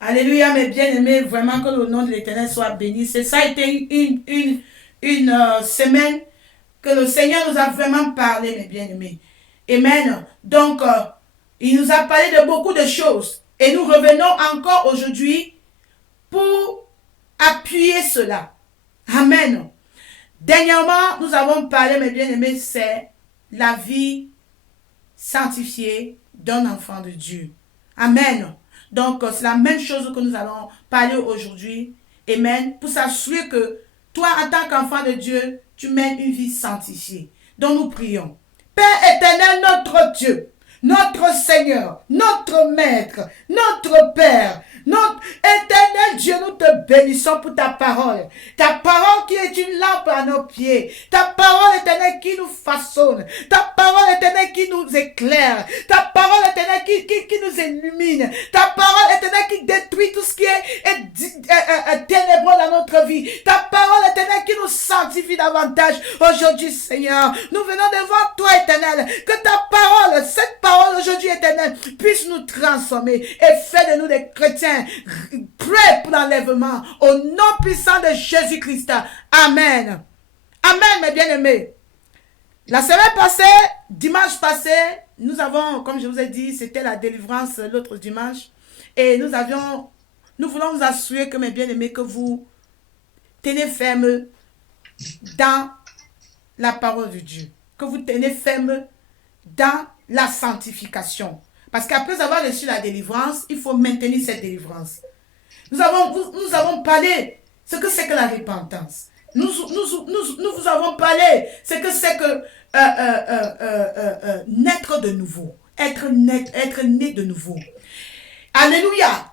Alléluia, mes bien-aimés, vraiment que le nom de l'Éternel soit béni. C'est ça a été une semaine que le Seigneur nous a vraiment parlé, mes bien-aimés. Amen. Donc, il nous a parlé de beaucoup de choses. Et nous revenons encore aujourd'hui pour appuyer cela. Amen. Dernièrement, nous avons parlé, mes bien-aimés, c'est la vie sanctifiée d'un enfant de Dieu. Amen. Donc, c'est la même chose que nous allons parler aujourd'hui. Amen. Pour s'assurer que toi, en tant qu'enfant de Dieu, tu mènes une vie sanctifiée. Donc, nous prions. Père éternel, notre Dieu, notre Seigneur, notre Maître, notre Père, notre éternel Dieu, nous te bénissons pour ta parole. Ta parole qui est une lampe à nos pieds. Ta parole éternelle qui nous façonne. Ta parole éternelle qui nous éclaire. Ta parole éternelle qui nous illumine. Ta parole éternelle qui détruit tout ce qui est ténébreux dans notre vie. Ta parole éternelle qui nous sanctifie davantage. Aujourd'hui, Seigneur, nous venons devant toi, éternel. Que ta parole, cette parole aujourd'hui, éternelle, puisse nous transformer et faire de nous des chrétiens prêts pour l'enlèvement. Au nom puissant de Jésus-Christ. Amen. Amen, mes bien-aimés. La semaine passée, dimanche passé, nous avons, comme je vous ai dit, c'était la délivrance l'autre dimanche. Et nous voulons vous assurer que, mes bien-aimés, que vous tenez ferme dans la parole de Dieu. Que vous tenez ferme dans la sanctification. Parce qu'après avoir reçu la délivrance, il faut maintenir cette délivrance. Nous avons parlé ce que c'est que la repentance. Nous vous avons parlé ce que c'est que naître de nouveau. Être né de nouveau. Alléluia.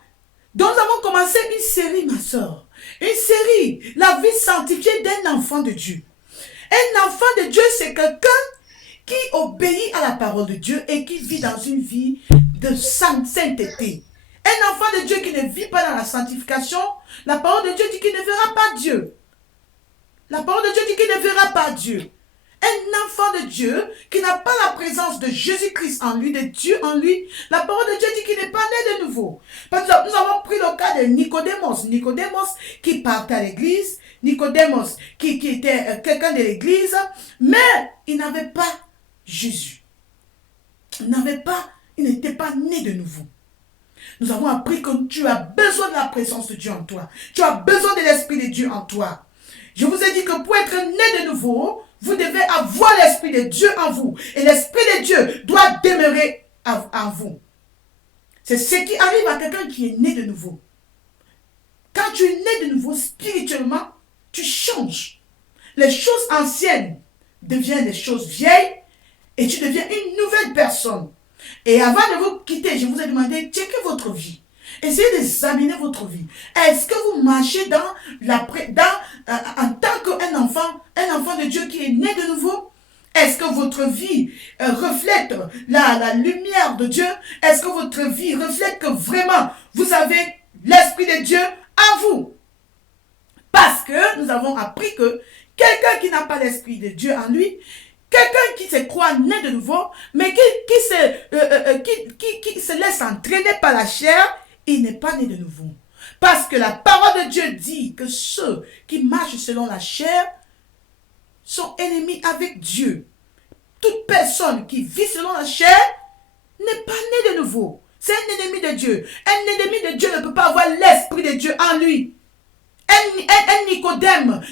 Donc nous avons commencé une série, ma soeur. Une série, la vie sanctifiée d'un enfant de Dieu. Un enfant de Dieu, c'est quelqu'un qui obéit à la parole de Dieu et qui vit dans une vie de sainteté. Un enfant de Dieu qui ne vit pas dans la sanctification, la parole de Dieu dit qu'il ne verra pas Dieu. La parole de Dieu dit qu'il ne verra pas Dieu. Un enfant de Dieu qui n'a pas la présence de Jésus-Christ en lui, de Dieu en lui, la parole de Dieu dit qu'il n'est pas né de nouveau. Parce que nous avons pris le cas de Nicodémos. Nicodémos qui partait à l'église, Nicodémos qui était quelqu'un de l'église, mais il n'avait pas Jésus. Il n'était pas né de nouveau. Nous avons appris que tu as besoin de la présence de Dieu en toi. Tu as besoin de l'Esprit de Dieu en toi. Je vous ai dit que pour être né de nouveau, vous devez avoir l'Esprit de Dieu en vous. Et l'Esprit de Dieu doit demeurer en vous. C'est ce qui arrive à quelqu'un qui est né de nouveau. Quand tu es né de nouveau spirituellement, tu changes. Les choses anciennes deviennent des choses vieilles et tu deviens une nouvelle personne. Et avant de vous quitter, je vous ai demandé, checkez votre vie. Essayez d'examiner votre vie. Est-ce que vous marchez en tant qu'un enfant de Dieu qui est né de nouveau? Est-ce que votre vie reflète la lumière de Dieu? Est-ce que votre vie reflète que vraiment vous avez l'Esprit de Dieu en vous? Parce que nous avons appris que quelqu'un qui n'a pas l'Esprit de Dieu en lui, quelqu'un qui se croit né de nouveau, mais qui se laisse entraîner par la chair, il n'est pas né de nouveau. Parce que la parole de Dieu dit que ceux qui marchent selon la chair sont ennemis avec Dieu. Toute personne qui vit selon la chair n'est pas né de nouveau. C'est un ennemi de Dieu. Un ennemi de Dieu ne peut pas avoir l'Esprit de Dieu en lui. Un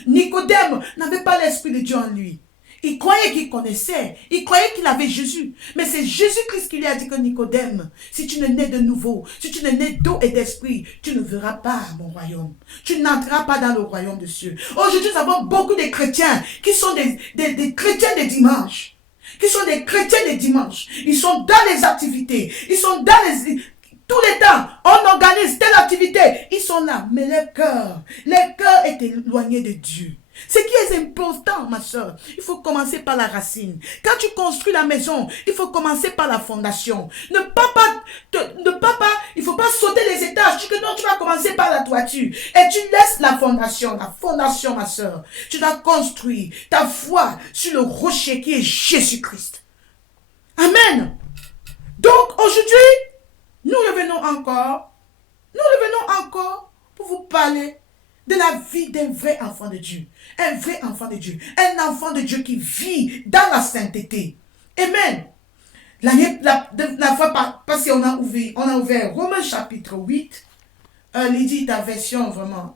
Nicodème n'avait pas l'Esprit de Dieu en lui. Il croyait qu'il connaissait, il croyait qu'il avait Jésus. Mais c'est Jésus-Christ qui lui a dit que Nicodème, si tu ne nais de nouveau, si tu ne nais d'eau et d'esprit, tu ne verras pas mon royaume. Tu n'entreras pas dans le royaume de cieux. Aujourd'hui, nous avons beaucoup de chrétiens qui sont des chrétiens de dimanche. Qui sont des chrétiens de dimanche. Ils sont dans les activités. Ils sont dans tous les temps, on organise telle activité. Ils sont là, mais leur cœur est éloigné de Dieu. Ce qui est important, ma soeur, il faut commencer par la racine. Quand tu construis la maison, il faut commencer par la fondation. Il ne faut pas sauter les étages. Tu dis que non, tu vas commencer par la toiture. Et tu laisses la fondation, ma soeur. Tu dois construire ta foi sur le rocher qui est Jésus-Christ. Amen. Donc, aujourd'hui, nous revenons encore vous parler de la vie d'un vrai enfant de Dieu. Un vrai enfant de Dieu. Un enfant de Dieu qui vit dans la sainteté. Amen. La fois passée, on a ouvert Romains chapitre 8. Lydie, ta version vraiment.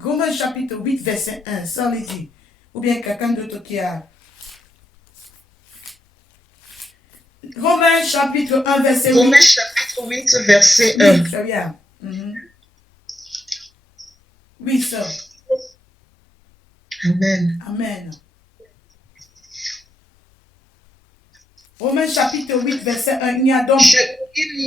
Romains chapitre 8, verset 1. Ça, Lydie. Ou bien quelqu'un d'autre qui a... Romains chapitre 1, verset 8. Romains chapitre 8, verset 1. Oui, très bien. Oui, sœur. Amen. Amen. Romains chapitre 8, verset 1. Il n'y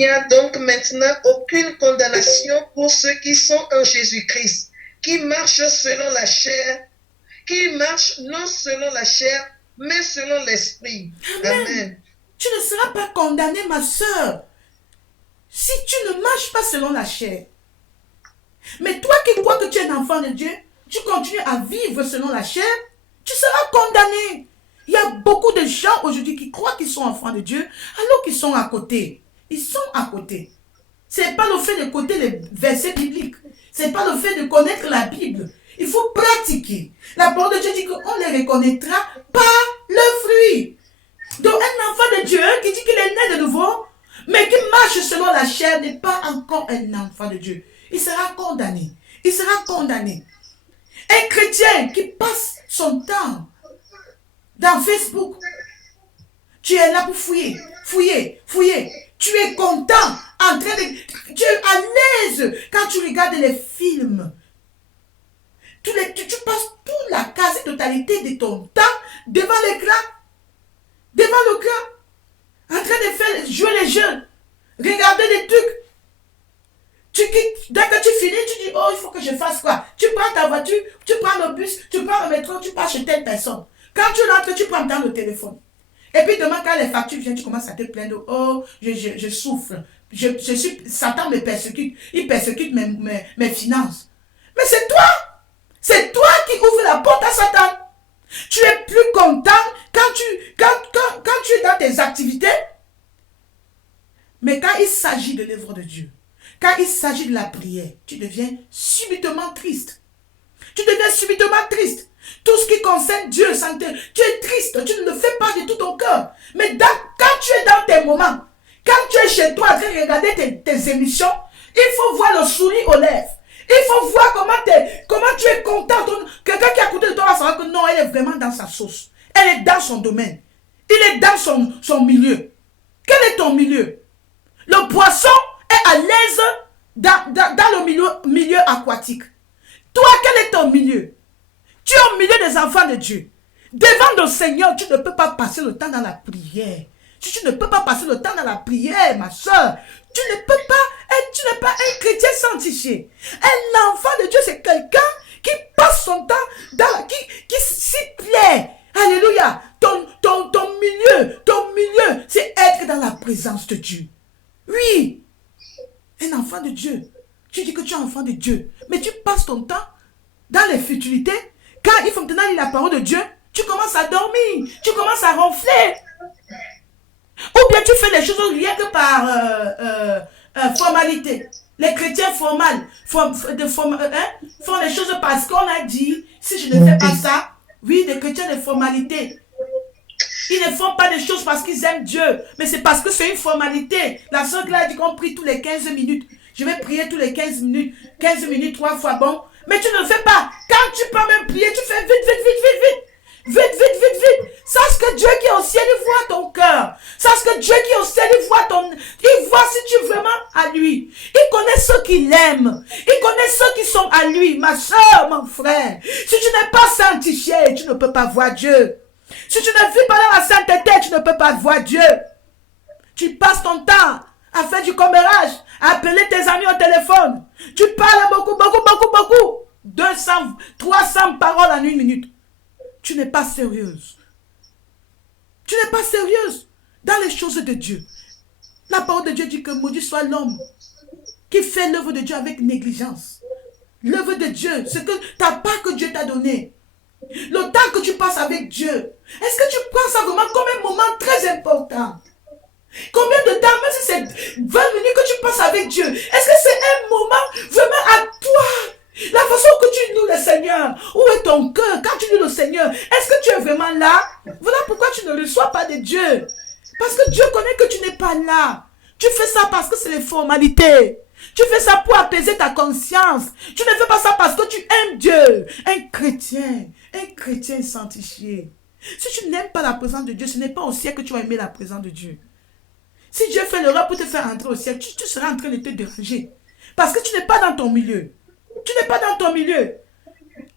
a donc maintenant aucune condamnation pour ceux qui sont en Jésus-Christ, qui marchent selon la chair, qui marchent non selon la chair, mais selon l'esprit. Amen. Amen. Tu ne seras pas condamné, ma soeur, si tu ne marches pas selon la chair. Mais toi qui crois que tu es un enfant de Dieu, tu continues à vivre selon la chair, tu seras condamné. Il y a beaucoup de gens aujourd'hui qui croient qu'ils sont enfants de Dieu, alors qu'ils sont à côté. Ils sont à côté. Ce n'est pas le fait de côté les versets bibliques. Ce n'est pas le fait de connaître la Bible. Il faut pratiquer. La parole de Dieu dit qu'on les reconnaîtra par leurs fruits. Donc un enfant de Dieu qui dit qu'il est né de nouveau, mais qui marche selon la chair, n'est pas encore un enfant de Dieu. Il sera condamné. Il sera condamné. Un chrétien qui passe son temps dans Facebook, tu es là pour fouiller. Tu es content, tu es à l'aise quand tu regardes les films. Tu passes toute la quasi-totalité de ton temps devant l'écran, en train de faire jouer les jeux, regarder des trucs. Tu quittes, dès que tu finis, tu dis, oh, il faut que je fasse quoi? Tu prends ta voiture, tu prends le bus, tu prends le métro, tu pars chez telle personne. Quand tu rentres, tu prends dans le téléphone. Et puis demain, quand les factures viennent, tu commences à te plaindre, oh, je souffre. Satan me persécute, il persécute mes finances. Mais c'est toi qui ouvres la porte à Satan. Tu es plus content quand tu es dans tes activités. Mais quand il s'agit de l'œuvre de Dieu, quand il s'agit de la prière, tu deviens subitement triste. Tu deviens subitement triste. Tout ce qui concerne Dieu, tu es triste, tu ne le fais pas de tout ton cœur. Mais quand tu es dans tes moments, quand tu es chez toi en train de regarder tes émissions, il faut voir le sourire aux lèvres. Il faut voir comment tu es content. Quelqu'un qui a écouté de toi va savoir que non, elle est vraiment dans sa sauce. Elle est dans son domaine. Il est dans son milieu. Quel est ton milieu? Le poisson est à l'aise dans le milieu aquatique. Toi, quel est ton milieu? Tu es au milieu des enfants de Dieu. Devant le Seigneur, tu ne peux pas passer le temps dans la prière. Si tu ne peux pas passer le temps dans la prière, ma soeur, tu n'es pas un chrétien sanctifié. Un enfant de Dieu, c'est quelqu'un qui passe son temps, qui s'y plaît. Alléluia. Ton milieu, c'est être dans la présence de Dieu. Oui. Un enfant de Dieu. Tu dis que tu es enfant de Dieu, mais tu passes ton temps dans les futilités. Quand il faut maintenant lire la parole de Dieu, tu commences à dormir, tu commences à ronfler. Ou bien tu fais les choses rien que par formalité. Les chrétiens font les choses parce qu'on a dit, si je ne fais pas ça, oui, les chrétiens de formalité. Ils ne font pas des choses parce qu'ils aiment Dieu, mais c'est parce que c'est une formalité. La sœur Claire a dit qu'on prie tous les 15 minutes. Je vais prier tous les 15 minutes 3 fois, bon. Mais tu ne le fais pas. Quand tu peux même prier, tu fais vite. Sache que Dieu qui est au ciel, il voit ton cœur. Sache que Dieu qui est au ciel, il voit si tu es vraiment à lui. Il connaît ceux qui l'aiment. Il connaît ceux qui sont à lui. Ma soeur, mon frère. Si tu n'es pas sanctifié, tu ne peux pas voir Dieu. Si tu ne vis pas dans la sainteté, tu ne peux pas voir Dieu. Tu passes ton temps à faire du commérage, à appeler tes amis au téléphone. Tu parles beaucoup. 200, 300 paroles en une minute. Tu n'es pas sérieuse. Tu n'es pas sérieuse dans les choses de Dieu. La parole de Dieu dit que maudit soit l'homme qui fait l'œuvre de Dieu avec négligence. L'œuvre de Dieu, c'est que ta part que Dieu t'a donné. Le temps que tu passes avec Dieu. Est-ce que tu prends ça vraiment comme un moment très important? Combien de temps, même si c'est 20 minutes que tu passes avec Dieu, est-ce que c'est un moment vraiment ton cœur, quand tu lis le Seigneur, est-ce que tu es vraiment là? Voilà pourquoi tu ne reçois pas de Dieu. Parce que Dieu connaît que tu n'es pas là. Tu fais ça parce que c'est les formalités. Tu fais ça pour apaiser ta conscience. Tu ne fais pas ça parce que tu aimes Dieu. Un chrétien sanctifié. Si tu n'aimes pas la présence de Dieu, ce n'est pas au ciel que tu vas aimer la présence de Dieu. Si Dieu fait l'erreur pour te faire entrer au ciel, tu seras en train de te déranger. Parce que tu n'es pas dans ton milieu. Tu n'es pas dans ton milieu.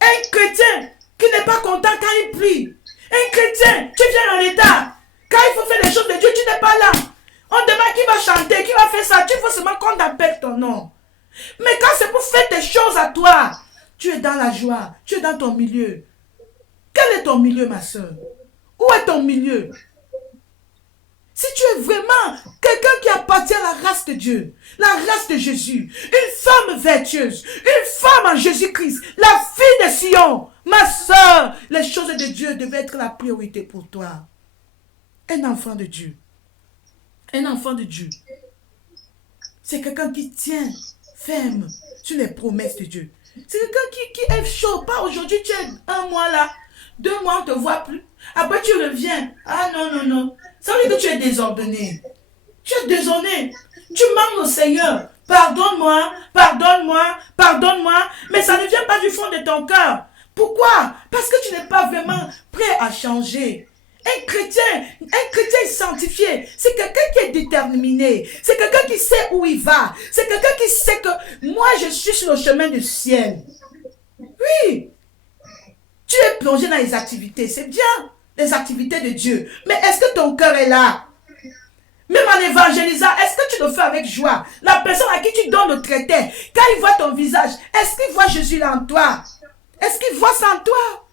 Un chrétien qui n'est pas content quand il prie. Un chrétien qui vient en retard. Quand il faut faire les choses de Dieu, tu n'es pas là. On demande qui va chanter, qui va faire ça. Tu veux seulement qu'on appelle ton nom. Mais quand c'est pour faire des choses à toi, tu es dans la joie. Tu es dans ton milieu. Quel est ton milieu, ma soeur? Où est ton milieu? Si tu es vraiment quelqu'un qui appartient à la race de Dieu, la race de Jésus, une femme vertueuse, une femme en Jésus-Christ, la fille de Sion, ma soeur, les choses de Dieu devaient être la priorité pour toi. Un enfant de Dieu. Un enfant de Dieu. C'est quelqu'un qui tient ferme sur les promesses de Dieu. C'est quelqu'un qui est chaud. Pas aujourd'hui, tu es un mois là, 2 mois, on ne te voit plus. Après, tu reviens. Ah non. Ça veut dire que tu es désordonné. Tu es désordonné. Tu manques au Seigneur. Pardonne-moi. Mais ça ne vient pas du fond de ton cœur. Pourquoi? Parce que tu n'es pas vraiment prêt à changer. Un chrétien sanctifié, c'est quelqu'un qui est déterminé. C'est quelqu'un qui sait où il va. C'est quelqu'un qui sait que moi, je suis sur le chemin du ciel. Oui. Tu es plongé dans les activités. C'est bien, les activités de Dieu. Mais est-ce que ton cœur est là? Même en évangélisant, est-ce que tu le fais avec joie? La personne à qui tu donnes le traité, quand il voit ton visage, est-ce qu'il voit Jésus là en toi? Est-ce qu'il voit ça en toi?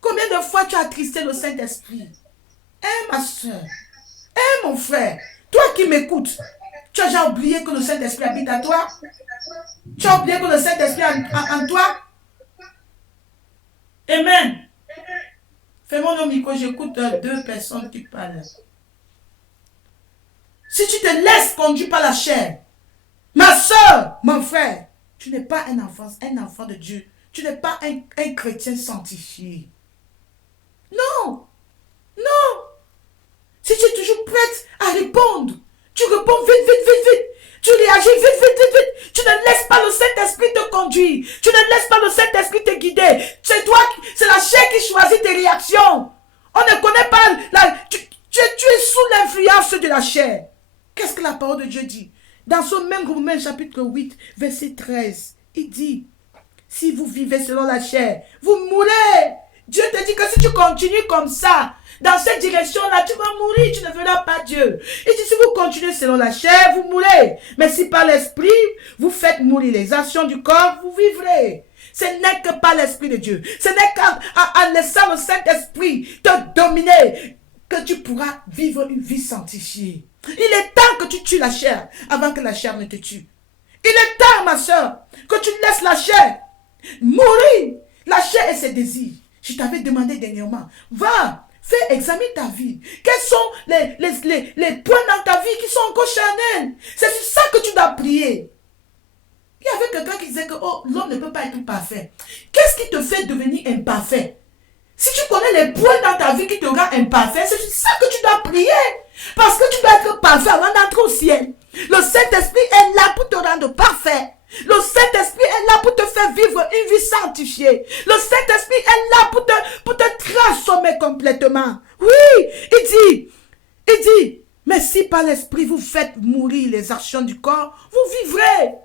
Combien de fois tu as attristé le Saint-Esprit? Ma soeur, mon frère, toi qui m'écoutes, tu as déjà oublié que le Saint-Esprit habite à toi? Tu as oublié que le Saint-Esprit est en toi? Amen. Fais-moi le micro, j'écoute 2 personnes qui parlent. Si tu te laisses conduire par la chair, ma soeur, mon frère, tu n'es pas un enfant de Dieu. Tu n'es pas un chrétien sanctifié. Non. Si tu es toujours prête à répondre, tu réponds vite. Tu réagis vite. Tu ne laisses pas le Saint-Esprit te conduire. Tu ne laisses pas le Saint-Esprit te guider. C'est toi, c'est la chair qui choisit tes réactions. On ne connaît pas, tu es sous l'influence de la chair. Qu'est-ce que la parole de Dieu dit? Dans ce même Romains chapitre 8, verset 13, il dit, si vous vivez selon la chair, vous mourrez. Dieu te dit que si tu continues comme ça, dans cette direction-là, tu vas mourir, tu ne verras pas Dieu. Il dit, si vous continuez selon la chair, vous mourrez. Mais si par l'esprit, vous faites mourir les actions du corps, vous vivrez. Ce n'est que par l'esprit de Dieu. Ce n'est qu'en laissant le Saint-Esprit te dominer que tu pourras vivre une vie sanctifiée. Il est temps que tu tues la chair avant que la chair ne te tue. Il est temps, ma soeur, que tu laisses la chair mourir. La chair et ses désirs. Je t'avais demandé dernièrement, va, fais examiner ta vie. Quels sont les points dans ta vie qui sont encore charnels? C'est sur ça que tu dois prier. Il y avait quelqu'un qui disait que l'homme ne peut pas être parfait. Qu'est-ce qui te fait devenir imparfait? Si tu connais les points dans ta vie qui te rendent imparfait, c'est sur ça que tu dois prier. Parce que tu dois être parfait avant d'entrer au ciel. Le Saint-Esprit est là pour te rendre parfait. Le Saint-Esprit est là pour te faire vivre une vie sanctifiée. Le Saint-Esprit est là pour te transformer complètement. Oui, il dit, mais si par l'Esprit vous faites mourir les actions du corps, vous vivrez.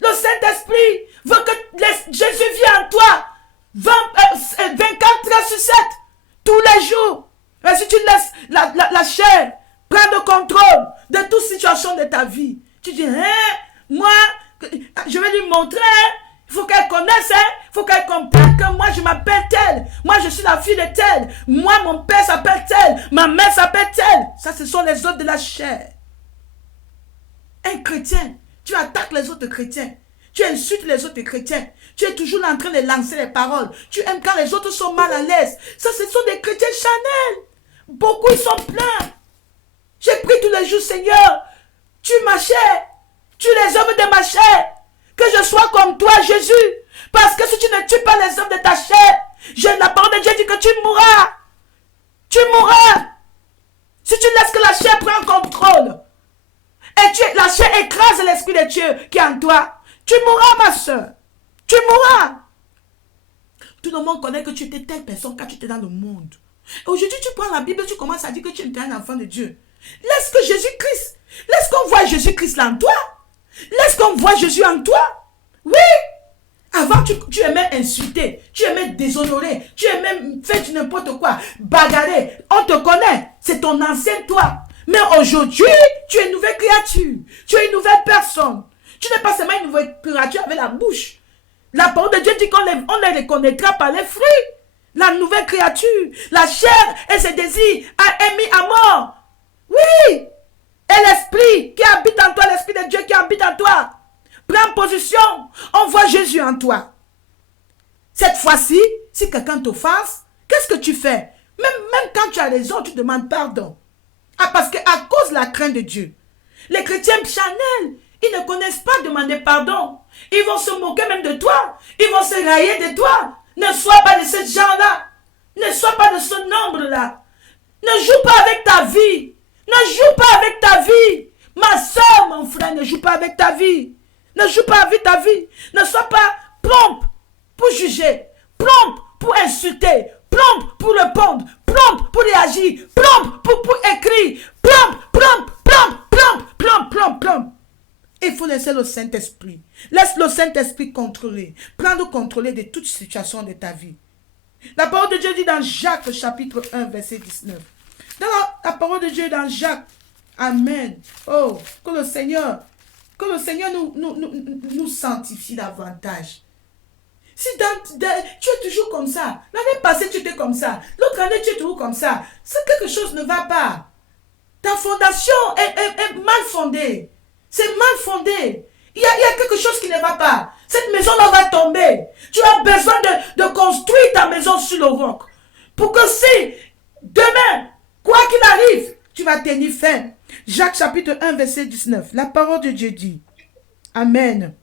Le Saint-Esprit veut que Jésus vienne en toi 24 heures sur 7, tous les jours. Mais si tu laisses la chair prendre le contrôle de toute situation de ta vie, tu dis, moi, je vais lui montrer, il faut qu'elle connaisse, il faut qu'elle comprenne que moi je m'appelle telle, moi je suis la fille de telle, moi mon père s'appelle telle, ma mère s'appelle telle. Ça, ce sont les œuvres de la chair. Un chrétien, tu attaques les autres chrétiens, tu insultes les autres chrétiens, tu es toujours en train de lancer les paroles, tu aimes quand les autres sont mal à l'aise. Ça, ce sont des chrétiens charnels. Beaucoup, ils sont pleins. J'ai pris tous les jours, Seigneur, tue ma chair, tue les hommes de ma chair, que je sois comme toi, Jésus. Parce que si tu ne tues pas les œuvres de ta chair, la parole de Dieu dit que tu mourras. Tu mourras. Si tu laisses que la chair prenne contrôle, et la chair écrase l'esprit de Dieu qui est en toi, tu mourras, ma soeur. Tu mourras. Tout le monde connaît que tu étais telle personne quand tu étais dans le monde. Et aujourd'hui, tu prends la Bible et tu commences à dire que tu es un enfant de Dieu. Laisse que Jésus-Christ, laisse qu'on voit Jésus-Christ là en toi. Laisse qu'on voit Jésus en toi. Oui. Avant, tu aimais insulter, tu aimais déshonorer, tu aimais faire n'importe quoi, bagarrer. On te connaît, c'est ton ancien toi. Mais aujourd'hui, tu es une nouvelle créature. Tu es une nouvelle personne. Tu n'es pas seulement une nouvelle créature avec la bouche. La parole de Dieu dit qu'on les reconnaîtra par les fruits. La nouvelle créature, la chair et ses désirs est mis à mort. Oui. Et l'esprit qui habite en toi, l'esprit de Dieu qui habite en toi, prends position. On voit Jésus en toi. Cette fois-ci, si quelqu'un t'offense, qu'est-ce que tu fais? Même quand tu as raison, tu demandes pardon. Ah, parce qu'à cause de la crainte de Dieu, les chrétiens charnels, ils ne connaissent pas demander pardon. Ils vont se moquer même de toi. Ils vont se railler de toi. Ne sois pas de ce genre-là. Ne sois pas de ce nombre-là. Ne joue pas avec ta vie. Ne joue pas avec ta vie. Ma soeur, mon frère, ne joue pas avec ta vie. Ne joue pas avec ta vie. Ne sois pas prompt pour juger. Prompt pour insulter. Prompt pour répondre. Prompt pour réagir. Prompt pour écrire. Prompt. Il faut laisser le Saint-Esprit. Laisse le Saint-Esprit contrôler. Prendre le contrôle de toute situation de ta vie. La parole de Dieu dit dans Jacques chapitre 1 verset 19. Dans la parole de Dieu dans Jacques. Amen. Oh, que le Seigneur nous sanctifie davantage. Si tu es toujours comme ça, l'année passée tu étais comme ça, l'autre année tu es toujours comme ça, c'est quelque chose ne va pas. Ta fondation est mal fondée. C'est mal fondé. Il y a quelque chose qui ne va pas. Cette maison-là va tomber. Tu as besoin de construire ta maison sur le roc. Pour que si, demain, quoi qu'il arrive, tu vas tenir ferme. Jacques chapitre 1 verset 19. La parole de Dieu dit. Amen.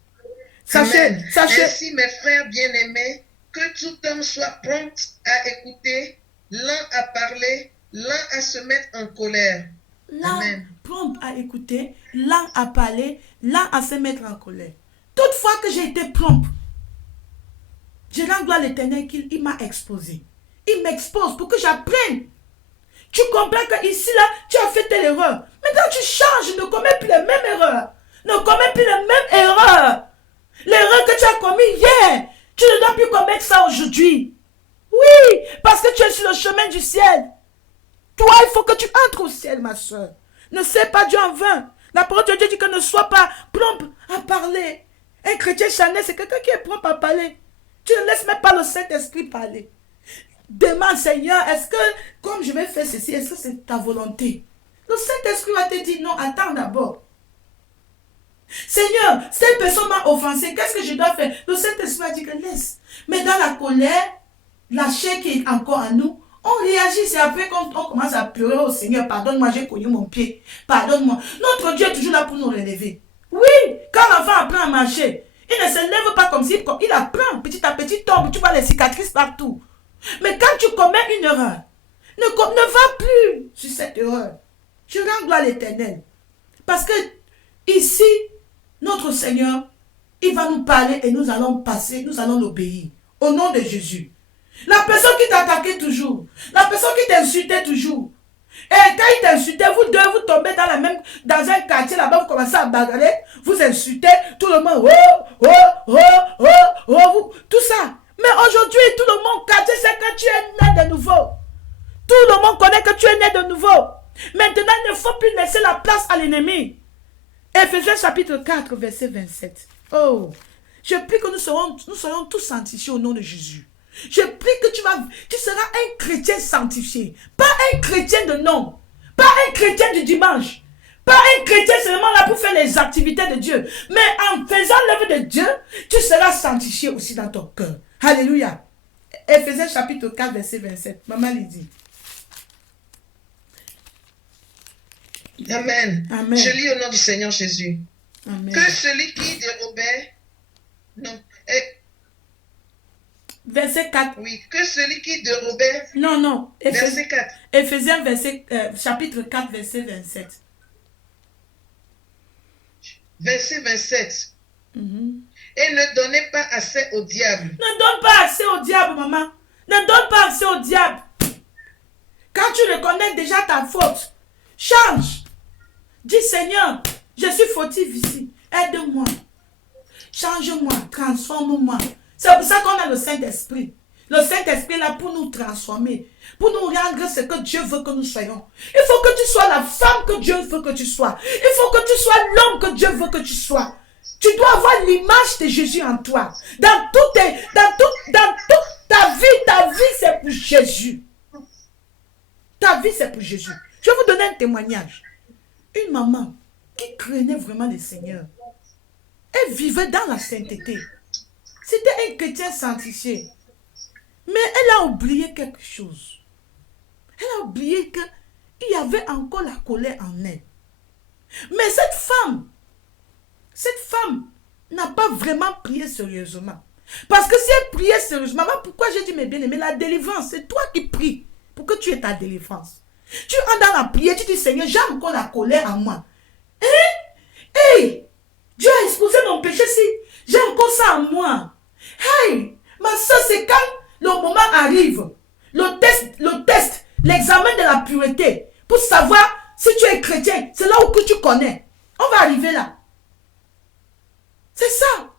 Amen. Sachez. Ainsi, mes frères bien-aimés, que tout homme soit prompt à écouter, lent à parler, lent à se mettre en colère. Lent, prompt à écouter, lent à parler, lent à se mettre en colère. Toutefois que j'ai été prompt, je rends gloire à l'Éternel qu'il m'a exposé. Il m'expose pour que j'apprenne. Tu comprends que ici, là, tu as fait telle erreur. Maintenant, tu changes, ne commets plus les mêmes erreurs. Ne commets plus les mêmes erreurs. L'erreur que tu as commise hier, tu ne dois plus commettre ça aujourd'hui. Oui, parce que tu es sur le chemin du ciel. Toi, il faut que tu entres au ciel, ma soeur. Ne sais pas Dieu en vain. La parole de Dieu dit que ne sois pas prompt à parler. Un chrétien charnel, c'est quelqu'un qui est prompt à parler. Tu ne laisses même pas le Saint-Esprit parler. Demande, Seigneur, est-ce que, comme je vais faire ceci, est-ce que c'est ta volonté? Le Saint-Esprit va te dire, non, attends d'abord. Seigneur, cette personne m'a offensé, qu'est-ce que je dois faire? Le Saint-Esprit a dit que laisse. Mais dans la colère, la chair qui est encore en nous, on réagit, c'est après qu'on commence à pleurer au Seigneur. Pardonne-moi, j'ai cogné mon pied. Pardonne-moi. Notre Dieu est toujours là pour nous relever. Oui, quand l'enfant apprend à marcher, il ne se lève pas comme si il apprend petit à petit, tombe, tu vois les cicatrices partout. Mais quand tu commets une erreur, ne va plus sur cette erreur. Je rends gloire à l'Éternel. Parce que ici, notre Seigneur, il va nous parler et nous allons passer, nous allons l'obéir. Au nom de Jésus. La personne qui t'attaquait toujours, la personne qui t'insultait toujours, et quand il t'insultait, vous deux, vous tombez dans un quartier là-bas, vous commencez à bagarrer, vous insultez, tout le monde, tout ça. Mais aujourd'hui, tout le monde quartier, c'est que tu es né de nouveau. Tout le monde connaît que tu es né de nouveau. Maintenant, il ne faut plus laisser la place à l'ennemi. Éphésiens chapitre 4, verset 27. Oh, je prie que nous serons tous sanctifiés au nom de Jésus. Je prie que tu seras un chrétien sanctifié. Pas un chrétien de nom. Pas un chrétien du dimanche. Pas un chrétien seulement là pour faire les activités de Dieu. Mais en faisant l'œuvre de Dieu, tu seras sanctifié aussi dans ton cœur. Alléluia. Éphésiens chapitre 4, verset 27. Maman Lydie. Amen. Amen. Je lis au nom du Seigneur Jésus. Amen. Que celui qui dérobait, non, Verset 4. Oui, que celui qui dérobait. Non. Verset 4. Éphésiens chapitre 4, verset 27. Verset 27. Et ne donnez pas accès au diable. Ne donne pas accès au diable, maman. Ne donne pas accès au diable. Quand tu reconnais déjà ta faute, change. Dis, Seigneur, je suis fautif ici. Aide-moi. Change-moi, transforme-moi. C'est pour ça qu'on a le Saint-Esprit. Le Saint-Esprit est là pour nous transformer, pour nous rendre ce que Dieu veut que nous soyons. Il faut que tu sois la femme que Dieu veut que tu sois. Il faut que tu sois l'homme que Dieu veut que tu sois. Tu dois avoir l'image de Jésus en toi. Dans toute ta vie c'est pour Jésus. Ta vie c'est pour Jésus. Je vais vous donner un témoignage. Une maman qui craignait vraiment le Seigneur. Elle vivait dans la sainteté. C'était un chrétien sanctifié. Mais elle a oublié quelque chose. Elle a oublié qu'il y avait encore la colère en elle. Mais cette femme n'a pas vraiment prié sérieusement. Parce que si elle priait sérieusement, pourquoi j'ai dit, mes bien-aimés, la délivrance, c'est toi qui pries pour que tu aies ta délivrance. Tu entres dans la prière, tu dis, Seigneur, j'ai encore la colère en moi. Hey, Dieu a exposé mon péché si j'ai encore ça en moi. Hey, ma soeur, c'est quand le moment arrive, le test, l'examen de la pureté, pour savoir si tu es chrétien, c'est là où que tu connais. On va arriver là. C'est ça.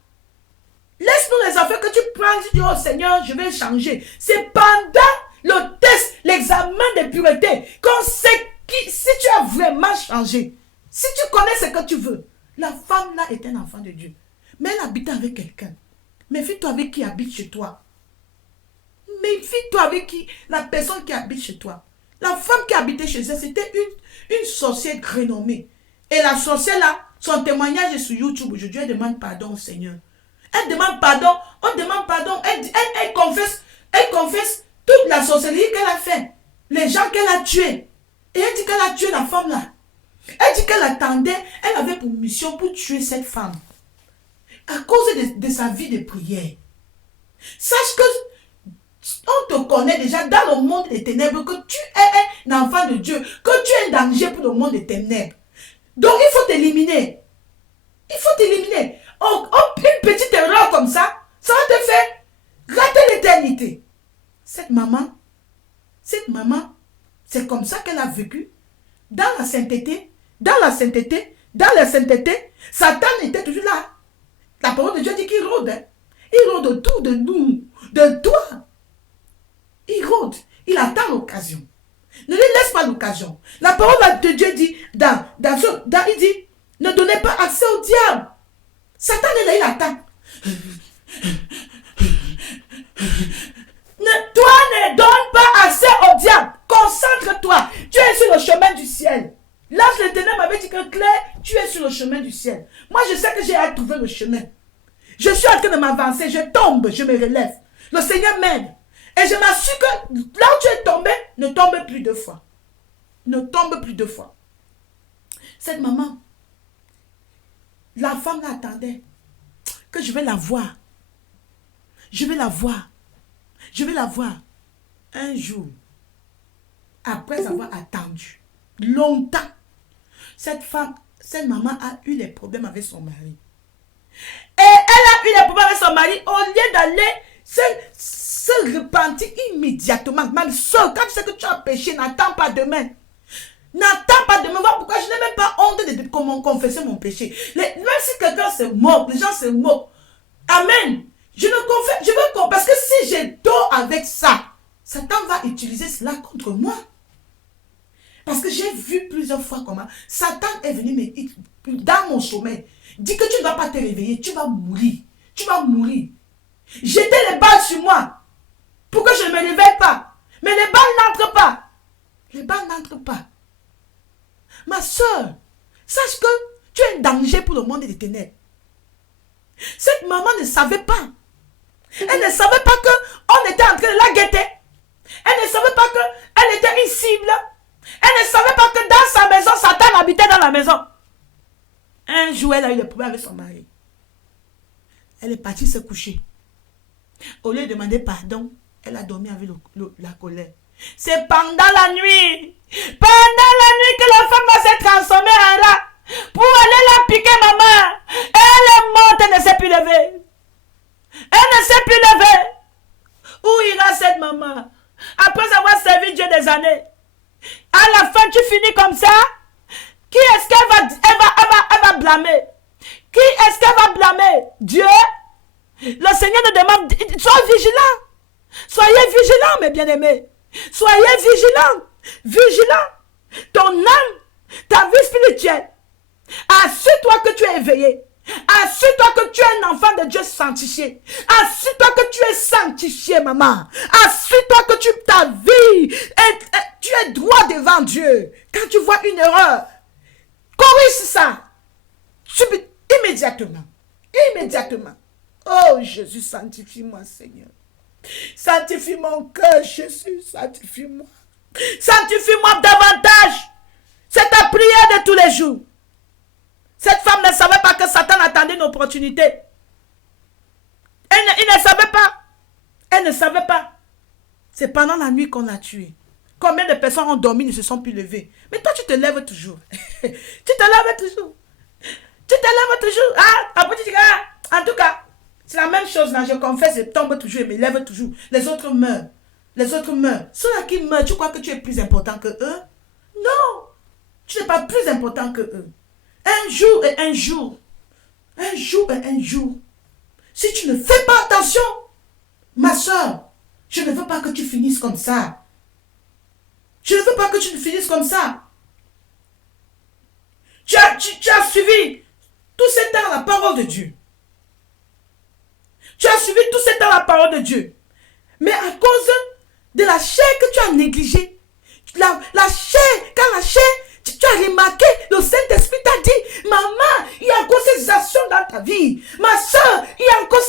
Laisse-nous les affaires que tu prends, tu dis, oh Seigneur, je vais changer. C'est pendant le test, l'examen de pureté, qu'on sait si tu as vraiment changé. Si tu connais ce que tu veux. La femme là est un enfant de Dieu. Mais elle habite avec quelqu'un. Méfie-toi avec qui habite chez toi. Méfie-toi avec la personne qui habite chez toi. La femme qui habitait chez elle, c'était une sorcière renommée. Et la sorcière là, son témoignage est sur YouTube aujourd'hui, elle demande pardon au Seigneur. Elle demande pardon, on demande pardon, elle confesse toute la sorcellerie qu'elle a fait, les gens qu'elle a tués. Et elle dit qu'elle a tué la femme là. Elle dit qu'elle attendait, elle avait pour mission pour tuer cette femme. À cause de sa vie de prière. Sache que on te connaît déjà dans le monde des ténèbres, que tu es un enfant de Dieu, que tu es un danger pour le monde des ténèbres. Donc il faut t'éliminer. Il faut t'éliminer. Une petite erreur comme ça va te faire rater l'éternité. Cette maman, c'est comme ça qu'elle a vécu. Dans la sainteté, Satan était toujours là. La parole de Dieu dit qu'il rôde. Il rôde autour de nous, de toi. Il rôde. Il attend l'occasion. Ne lui laisse pas l'occasion. La parole de Dieu dit, il dit, ne donnez pas accès au diable. Satan est là, il attend. Toi, ne donne pas accès au diable. Concentre-toi. Tu es sur le chemin du ciel. L'ange de l'éternel m'avait dit que Claire, tu es sur le chemin du ciel. Moi, je sais que j'ai à trouver le chemin. Je suis en train de m'avancer. Je tombe, je me relève. Le Seigneur m'aide. Et je m'assure que là où tu es tombé, ne tombe plus deux fois. Ne tombe plus deux fois. Cette maman, la femme l'attendait. Que je vais la voir. Je vais la voir. Je vais la voir. Un jour, après avoir attendu longtemps, cette maman a eu des problèmes avec son mari. Et elle a eu des problèmes avec son mari. Au lieu d'aller se repentir immédiatement. Même seul, quand tu sais que tu as péché, n'attends pas demain. N'attends pas demain. Voilà pourquoi je n'ai même pas honte de confesser mon péché. Même si quelqu'un se moque, les gens se moquent. Amen. Je veux parce que si je dors avec ça, Satan va utiliser cela contre moi. Parce que j'ai vu plusieurs fois comment Satan est venu dans mon sommeil. Dit que tu ne vas pas te réveiller, tu vas mourir. Tu vas mourir. Jetez les balles sur moi pour que je ne me réveille pas. Mais les balles n'entrent pas. Les balles n'entrent pas. Ma soeur, sache que tu es un danger pour le monde des ténèbres. Cette maman ne savait pas. Elle ne savait pas qu'on était en train de la guetter. Elle ne savait pas qu'elle était une cible. Elle ne savait pas que dans sa maison, Satan habitait dans la maison. Un jour, elle a eu des problèmes avec son mari. Elle est partie se coucher. Au lieu de demander pardon, elle a dormi avec la colère. C'est pendant la nuit que la femme va se transformer en rat pour aller la piquer, maman. Elle est morte, elle ne s'est plus levée. Elle ne s'est plus levée. Où ira cette maman? Après avoir servi Dieu des années. À la fin, tu finis comme ça. Qui est-ce qu'elle va blâmer? Qui est-ce qu'elle va blâmer? Dieu? Le Seigneur nous demande, sois vigilant. Soyez vigilants, mes bien-aimés. Soyez vigilants. Vigilants. Ton âme, ta vie spirituelle. Assure-toi que tu es éveillé. Assure-toi que tu es un enfant de Dieu sanctifié. Assure-toi que tu es sanctifié, maman. Assure-toi que ta vie, tu es droit devant Dieu. Quand tu vois une erreur, corrige ça. Immédiatement. Immédiatement. Oh Jésus, sanctifie-moi, Seigneur. Sanctifie mon cœur, Jésus, sanctifie-moi. Sanctifie-moi davantage. C'est ta prière de tous les jours. Cette femme ne savait pas que Satan attendait une opportunité. Elle ne savait pas. Elle ne savait pas. C'est pendant la nuit qu'on l'a tué. Combien de personnes ont dormi, ne se sont plus levées. Mais toi, tu te lèves toujours. Tu te lèves toujours. Tu te lèves toujours. Ah, après tu dis, ah, en tout cas, c'est la même chose là. Je confesse, je tombe toujours et me lève toujours. Les autres meurent. Les autres meurent. Ceux-là qui meurent, tu crois que tu es plus important que eux? Non. Tu n'es pas plus important que eux. Un jour et un jour. Un jour et un jour. Si tu ne fais pas attention, ma soeur, je ne veux pas que tu finisses comme ça. Je ne veux pas que tu finisses comme ça. Tu as suivi tout ce temps la parole de Dieu. Tu as suivi tout ce temps la parole de Dieu. Mais à cause de la chair que tu as négligée, la chair, quand la chair, tu as remarqué, le Saint-Esprit t'a dit, maman, il y a encore ces actions dans ta vie. Ma soeur, il y a encore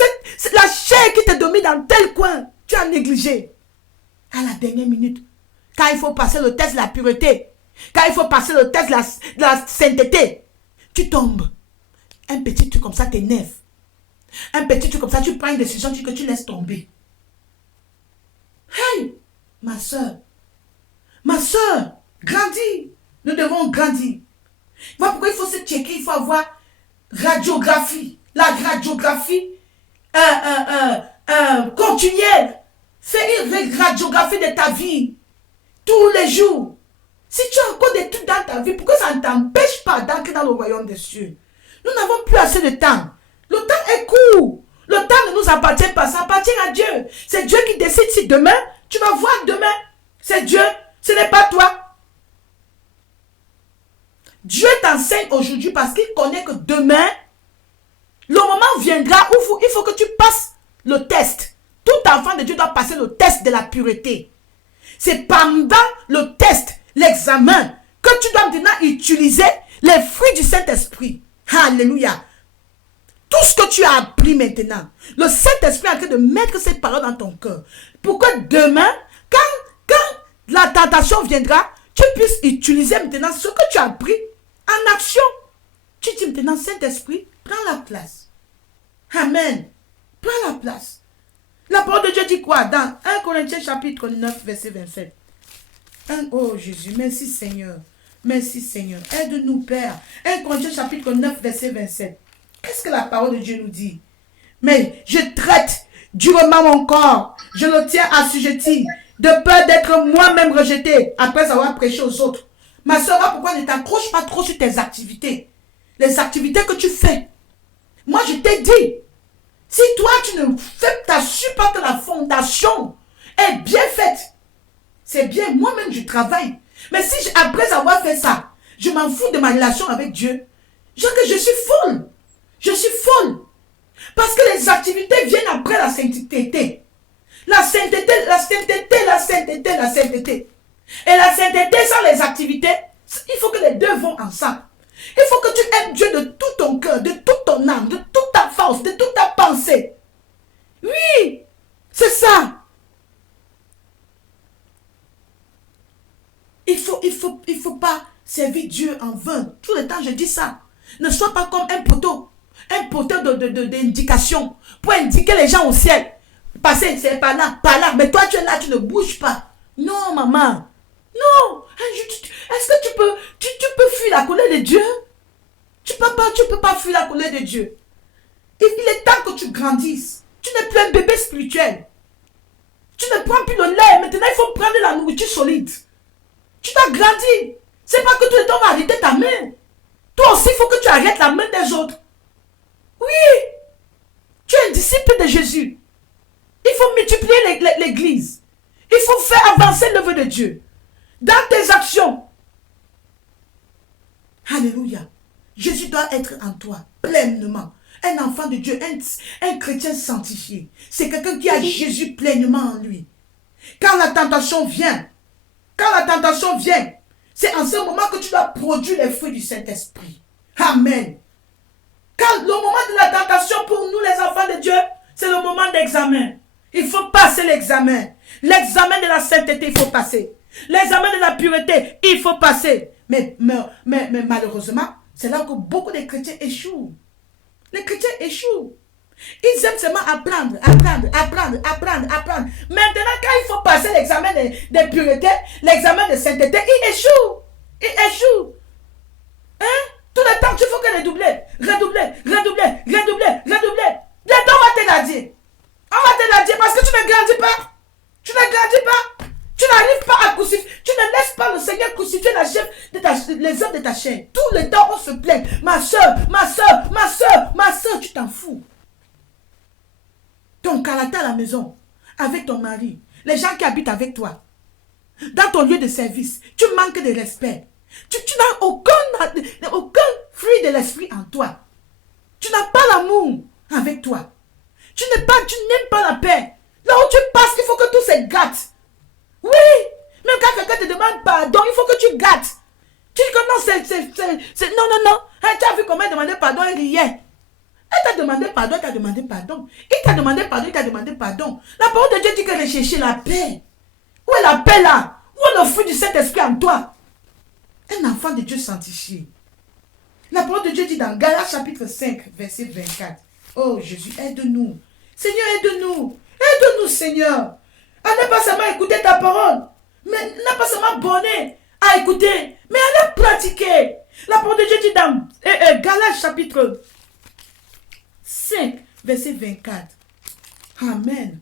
la chair qui te domine dans tel coin. Tu as négligé. À la dernière minute, quand il faut passer le test de la pureté, quand il faut passer le test de la sainteté, tu tombes. Un petit truc comme ça t'énerve. Un petit truc comme ça, tu prends une décision que tu laisses tomber. Hey, ma soeur, grandis. Nous devons grandir. Voilà pourquoi il faut se checker, il faut avoir radiographie. La radiographie continuelle. Fais une radiographie de ta vie. Tous les jours. Si tu as encore des trucs dans ta vie, pourquoi ça ne t'empêche pas d'entrer dans le royaume des cieux? Nous n'avons plus assez de temps. Le temps est court. Le temps ne nous appartient pas, ça appartient à Dieu. C'est Dieu qui décide si demain, tu vas voir demain. C'est Dieu, ce n'est pas toi. Dieu t'enseigne aujourd'hui parce qu'il connaît que demain, le moment viendra où il faut que tu passes le test. Tout enfant de Dieu doit passer le test de la pureté. C'est pendant le test, l'examen, que tu dois maintenant utiliser les fruits du Saint-Esprit. Alléluia. Tout ce que tu as appris maintenant, le Saint-Esprit est en train de mettre ces paroles dans ton cœur. Pour que demain, quand la tentation viendra, tu puisses utiliser maintenant ce que tu as appris en action. Tu dis maintenant, Saint-Esprit, prends la place. Amen. Prends la place. La parole de Dieu dit quoi? Dans 1 Corinthiens chapitre 9, verset 27. Oh Jésus, merci Seigneur. Merci Seigneur. Aide-nous Père. 1 Corinthiens chapitre 9, verset 27. Qu'est-ce que la parole de Dieu nous dit? Mais je traite durement mon corps. Je le tiens assujetti, de peur d'être moi-même rejeté après avoir prêché aux autres. Ma soeur, pourquoi ne t'accroche pas trop sur tes activités? Les activités que tu fais. Moi, je t'ai dit, si toi, tu ne t'assures pas que la fondation est bien faite, c'est bien, moi-même, je travaille. Mais si, après avoir fait ça, je m'en fous de ma relation avec Dieu, je suis folle. Je suis folle. Parce que les activités viennent après la sainteté. La sainteté, la sainteté, la sainteté, la sainteté. Et la sainteté sans les activités, il faut que les deux vont ensemble. Il faut que tu aimes Dieu de tout ton cœur, de toute ton âme, de toute ta force, de toute ta pensée. Oui, c'est ça. Il faut pas servir Dieu en vain. Tout le temps, je dis ça. Ne sois pas comme un poteau d'indication pour indiquer les gens au ciel. Passer, c'est par là, par là. Mais toi, tu es là, tu ne bouges pas. Non, maman. Non. Est-ce que tu peux fuir la colère de Dieu? Tu peux pas fuir la colère de Dieu. Il est temps que tu grandisses. Tu n'es plus un bébé spirituel. Tu ne prends plus le lait. Maintenant, il faut prendre la nourriture solide. Tu dois grandir. C'est pas que tout le temps on va arrêter ta main. Toi aussi, il faut que tu arrêtes la main des autres. Oui. Tu es un disciple de Jésus. Il faut multiplier l'église. Il faut faire avancer l'œuvre de Dieu. Dans tes actions. Alléluia. Jésus doit être en toi pleinement. Un enfant de Dieu, un chrétien sanctifié. C'est quelqu'un qui a Jésus pleinement en lui. Quand la tentation vient, c'est en ce moment que tu dois produire les fruits du Saint-Esprit. Amen. Quand le moment de la tentation pour nous les enfants de Dieu, c'est le moment d'examen. Il faut passer l'examen. L'examen de la sainteté, il faut passer. L'examen de la pureté, il faut passer. Mais malheureusement, c'est là que beaucoup de chrétiens échouent. Les chrétiens échouent. Ils aiment seulement apprendre. Maintenant, quand il faut passer l'examen de pureté, l'examen de sainteté, ils échouent. Hein? Tout le temps, il faut que redoubler. Bientôt, on va te la dire. Parce que tu ne grandis pas. Tu n'arrives pas à crucifier. Tu ne laisses pas le Seigneur crucifier les œuvres de ta chair. Tout le temps, on se plaint. Ma soeur, tu t'en fous. Ton caractère à la maison, avec ton mari, les gens qui habitent avec toi, dans ton lieu de service, tu manques de respect. Tu n'as aucun fruit de l'esprit en toi. Tu n'as pas l'amour avec toi. Tu n'aimes pas la paix. Là où tu passes, il faut que tout se gâte. Oui, même quand quelqu'un te demande pardon, il faut que tu gâtes. Tu dis que non, non. Hein, tu as vu comment il demandait pardon, il riait. Il t'a demandé pardon. Il t'a demandé pardon. La parole de Dieu dit que rechercher la paix. Où est la paix là? Où est le fruit du Saint-Esprit en toi? Un enfant de Dieu sanctifié. La parole de Dieu dit dans Galates chapitre 5, verset 24. Oh Jésus, aide-nous. Seigneur, aide-nous. Aide-nous, Seigneur. À ne pas seulement écouter ta parole, mais ne pas seulement bonner à écouter, mais à la pratiquer. La parole de Dieu dit dans Galates chapitre 5, verset 24. Amen.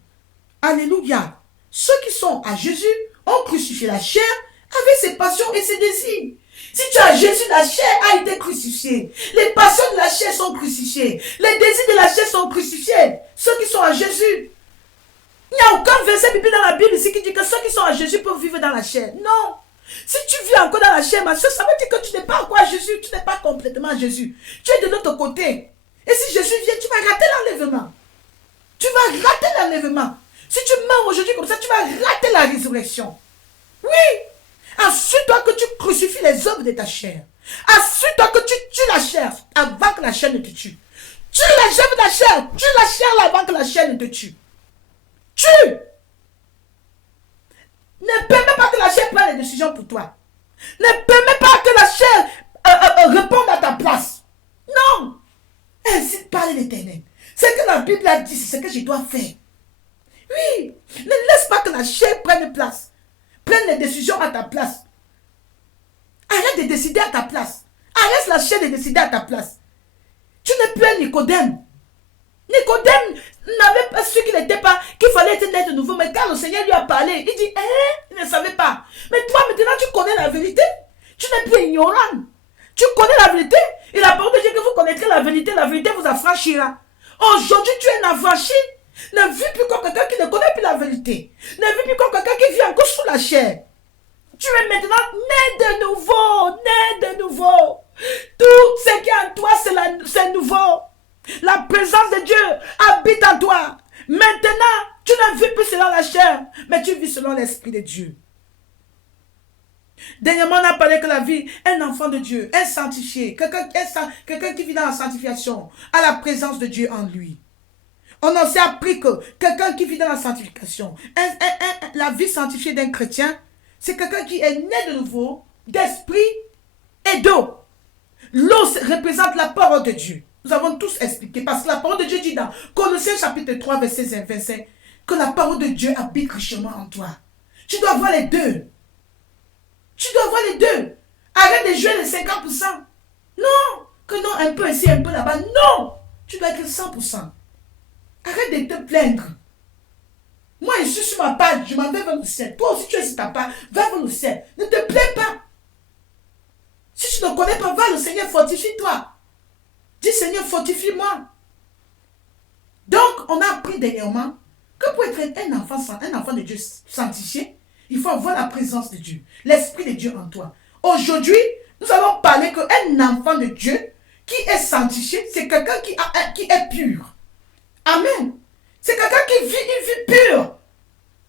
Alléluia. Ceux qui sont à Jésus ont crucifié la chair avec ses passions et ses désirs. Si tu as Jésus, la chair a été crucifiée. Les passions de la chair sont crucifiées. Les désirs de la chair sont crucifiés. Ceux qui sont à Jésus. Il n'y a aucun verset biblique dans la Bible ici qui dit que ceux qui sont à Jésus peuvent vivre dans la chair. Non. Si tu vis encore dans la chair, ma soeur, ça veut dire que tu n'es pas encore à Jésus. Tu n'es pas complètement à Jésus. Tu es de l'autre côté. Et si Jésus vient, tu vas rater l'enlèvement. Si tu meurs aujourd'hui comme ça, tu vas rater la résurrection. Oui. Assure-toi que tu crucifies les œuvres de ta chair. Assure-toi que tu tues la chair avant que la chair ne te tue. Tue les œuvres de la chair. Tue la chair avant que la chair ne te tue. Tue. Ne permets pas que la chair prenne les décisions pour toi. Ne permets pas que la chair réponde à ta place. Non. Ainsi parle l'Éternel. C'est que la Bible a dit, c'est ce que je dois faire. Oui. Ne laisse pas que la chair prenne place. Prenne les décisions à ta place. Arrête de décider à ta place. Arrête la chair de décider à ta place. Tu n'es plus un Nicodème. Nicodème n'avait pas su qu'il fallait être né de nouveau. Mais quand le Seigneur lui a parlé, il dit, il ne savait pas. Mais toi, maintenant, tu connais la vérité. Tu n'es plus ignorant. Tu connais la vérité. Et la parole de Dieu que vous connaîtrez la vérité vous affranchira. Aujourd'hui, tu es un affranchi. Ne vis plus comme quelqu'un qui ne connaît plus la vérité. Ne vis plus comme quelqu'un qui vit encore sous la chair. Tu es maintenant né de nouveau. Tout ce qui est en toi, c'est nouveau. La présence de Dieu habite en toi. Maintenant, tu ne vis plus selon la chair, mais tu vis selon l'Esprit de Dieu. Dernièrement, on a parlé que la vie, un enfant de Dieu, un sanctifié, quelqu'un qui vit dans la sanctification, a la présence de Dieu en lui. On en s'est appris que quelqu'un qui vit dans la sanctification, la vie sanctifiée d'un chrétien, c'est quelqu'un qui est né de nouveau, d'esprit et d'eau. L'eau représente la parole de Dieu. Nous avons tous expliqué, parce que la parole de Dieu dit dans Colossiens chapitre 3, verset 25, que la parole de Dieu habite richement en toi. Tu dois avoir les deux. Tu dois avoir les deux. Arrête de jouer les 50%. Non. Que non, un peu ici, un peu là-bas. Non. Tu dois être 100%. Arrête de te plaindre. Moi, je suis sur ma page. Je m'en vais vers le ciel. Toi aussi, tu es sur ta page. Va vers le ciel. Ne te plains pas. Si tu ne connais pas, va le Seigneur, fortifie-toi. Dis, Seigneur, fortifie-moi. Donc, on a appris dernièrement que pour être un enfant de Dieu sanctifié, il faut avoir la présence de Dieu, l'Esprit de Dieu en toi. Aujourd'hui, nous allons parler qu'un enfant de Dieu qui est sanctifié, c'est quelqu'un qui est pur. Amen. C'est quelqu'un qui vit une vie pure.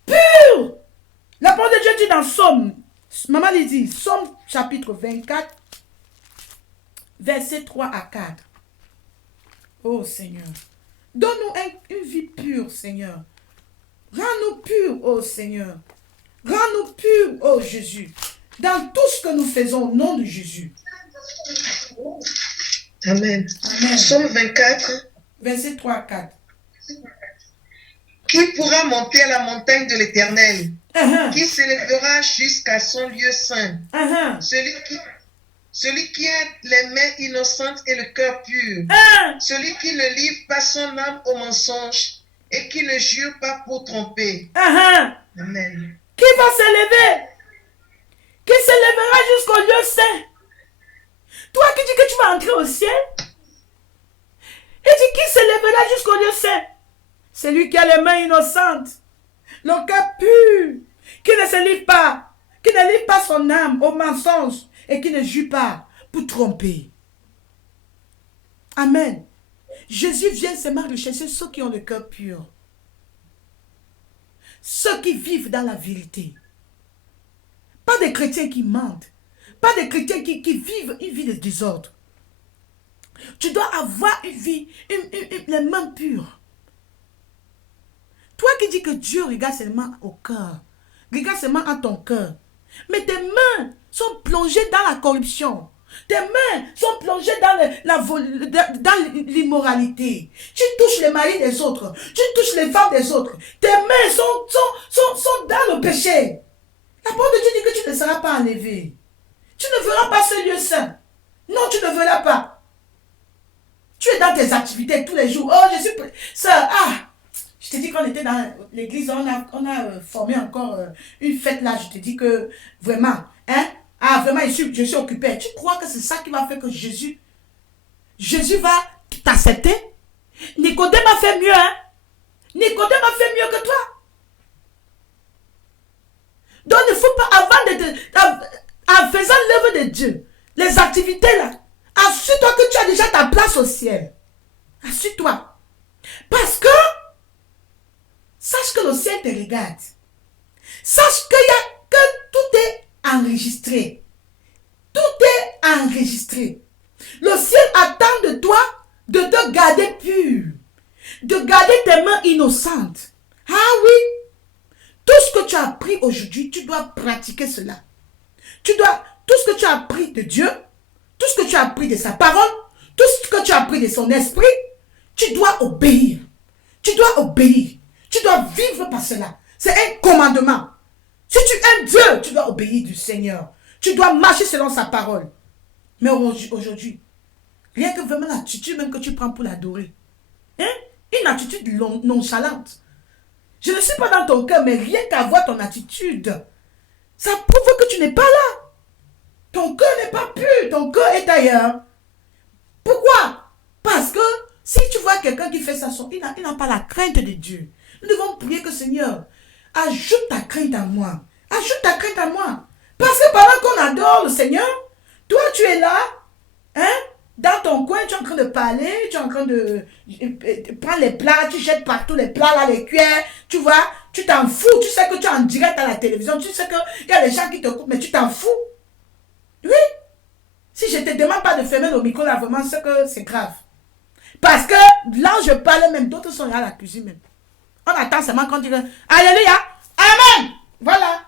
Pure. La parole de Dieu dit dans Somme, maman lui dit, Somme chapitre 24, versets 3 à 4. Oh Seigneur, donne-nous une vie pure, Seigneur. Rends-nous purs, oh Seigneur. Rends-nous purs, oh Jésus. Dans tout ce que nous faisons au nom de Jésus. Amen. Amen. Psaume 24. Verset 3 à 4. Qui pourra monter à la montagne de l'Éternel? Uh-huh. Qui s'élèvera jusqu'à son lieu saint? Uh-huh. Celui qui a les mains innocentes et le cœur pur. Celui qui ne livre pas son âme au mensonge et qui ne jure pas pour tromper. Uh-huh. Amen. Qui va s'élever? Qui s'élèvera jusqu'au lieu saint? Toi qui dis que tu vas entrer au ciel, il dit qui s'élèvera jusqu'au lieu saint? Celui qui a les mains innocentes, le cœur pur, qui ne se livre pas, qui ne livre pas son âme au mensonge et qui ne jure pas pour tromper. Amen. Jésus vient seulement rechercher ceux qui ont le cœur pur. Ceux qui vivent dans la vérité. Pas des chrétiens qui mentent. Pas des chrétiens qui vivent une vie de désordre. Tu dois avoir une vie, les mains pures. Toi qui dis que Dieu regarde seulement au cœur. Regarde seulement à ton cœur. Mais tes mains sont plongées dans la corruption. Tes mains sont plongées dans l'immoralité. Tu touches les maris des autres. Tu touches les femmes des autres. Tes mains sont dans le péché. La parole de Dieu dit que tu ne seras pas enlevé. Tu ne verras pas ce lieu saint. Non, tu ne verras pas. Tu es dans tes activités tous les jours. Oh, je suis... Sœur, je te dis qu'on était dans l'église, on a formé encore une fête là. Je te dis que vraiment, vraiment, je suis occupé. Tu crois que c'est ça qui va faire que Jésus va t'accepter? Nicodème a fait mieux, hein? Nicodème a fait mieux que toi. Donc il ne faut pas, en faisant l'œuvre de Dieu, les activités là, assure-toi que tu as déjà ta place au ciel. Assure-toi. Parce que, sache que le ciel te regarde. Sache que tout est enregistré. Tout est enregistré. Le ciel attend de toi de te garder pur. De garder tes mains innocentes. Ah oui. Tout ce que tu as appris aujourd'hui, tu dois pratiquer cela. Tout ce que tu as appris de Dieu, tout ce que tu as appris de sa parole, tout ce que tu as appris de son esprit, tu dois obéir. Tu dois obéir. Tu dois vivre par cela. C'est un commandement. Si tu aimes Dieu, tu dois obéir du Seigneur. Tu dois marcher selon sa parole. Mais aujourd'hui, rien que vraiment l'attitude même que tu prends pour l'adorer. Une attitude nonchalante. Je ne suis pas dans ton cœur, mais rien qu'à voir ton attitude, ça prouve que tu n'es pas là. Ton cœur n'est pas pur, ton cœur est ailleurs. Pourquoi? Parce que si tu vois quelqu'un qui fait ça, il n'a pas la crainte de Dieu. Nous devons prier que Seigneur, ajoute ta crainte à moi. Ajoute ta crainte à moi. Parce que pendant qu'on adore le Seigneur, toi tu es là, dans ton coin, tu es en train de parler, tu es en train de prendre les plats, tu jettes partout les plats, là, les cuillères, tu vois, tu t'en fous, tu sais que tu es en direct à la télévision, tu sais qu'il y a des gens qui te coupent, mais tu t'en fous. Oui. Si je ne te demande pas de fermer le micro, là, vraiment, c'est que c'est grave. Parce que là où je parle même, d'autres sont là à la cuisine même. On attend seulement quand tu dis Alléluia, Amen. Voilà.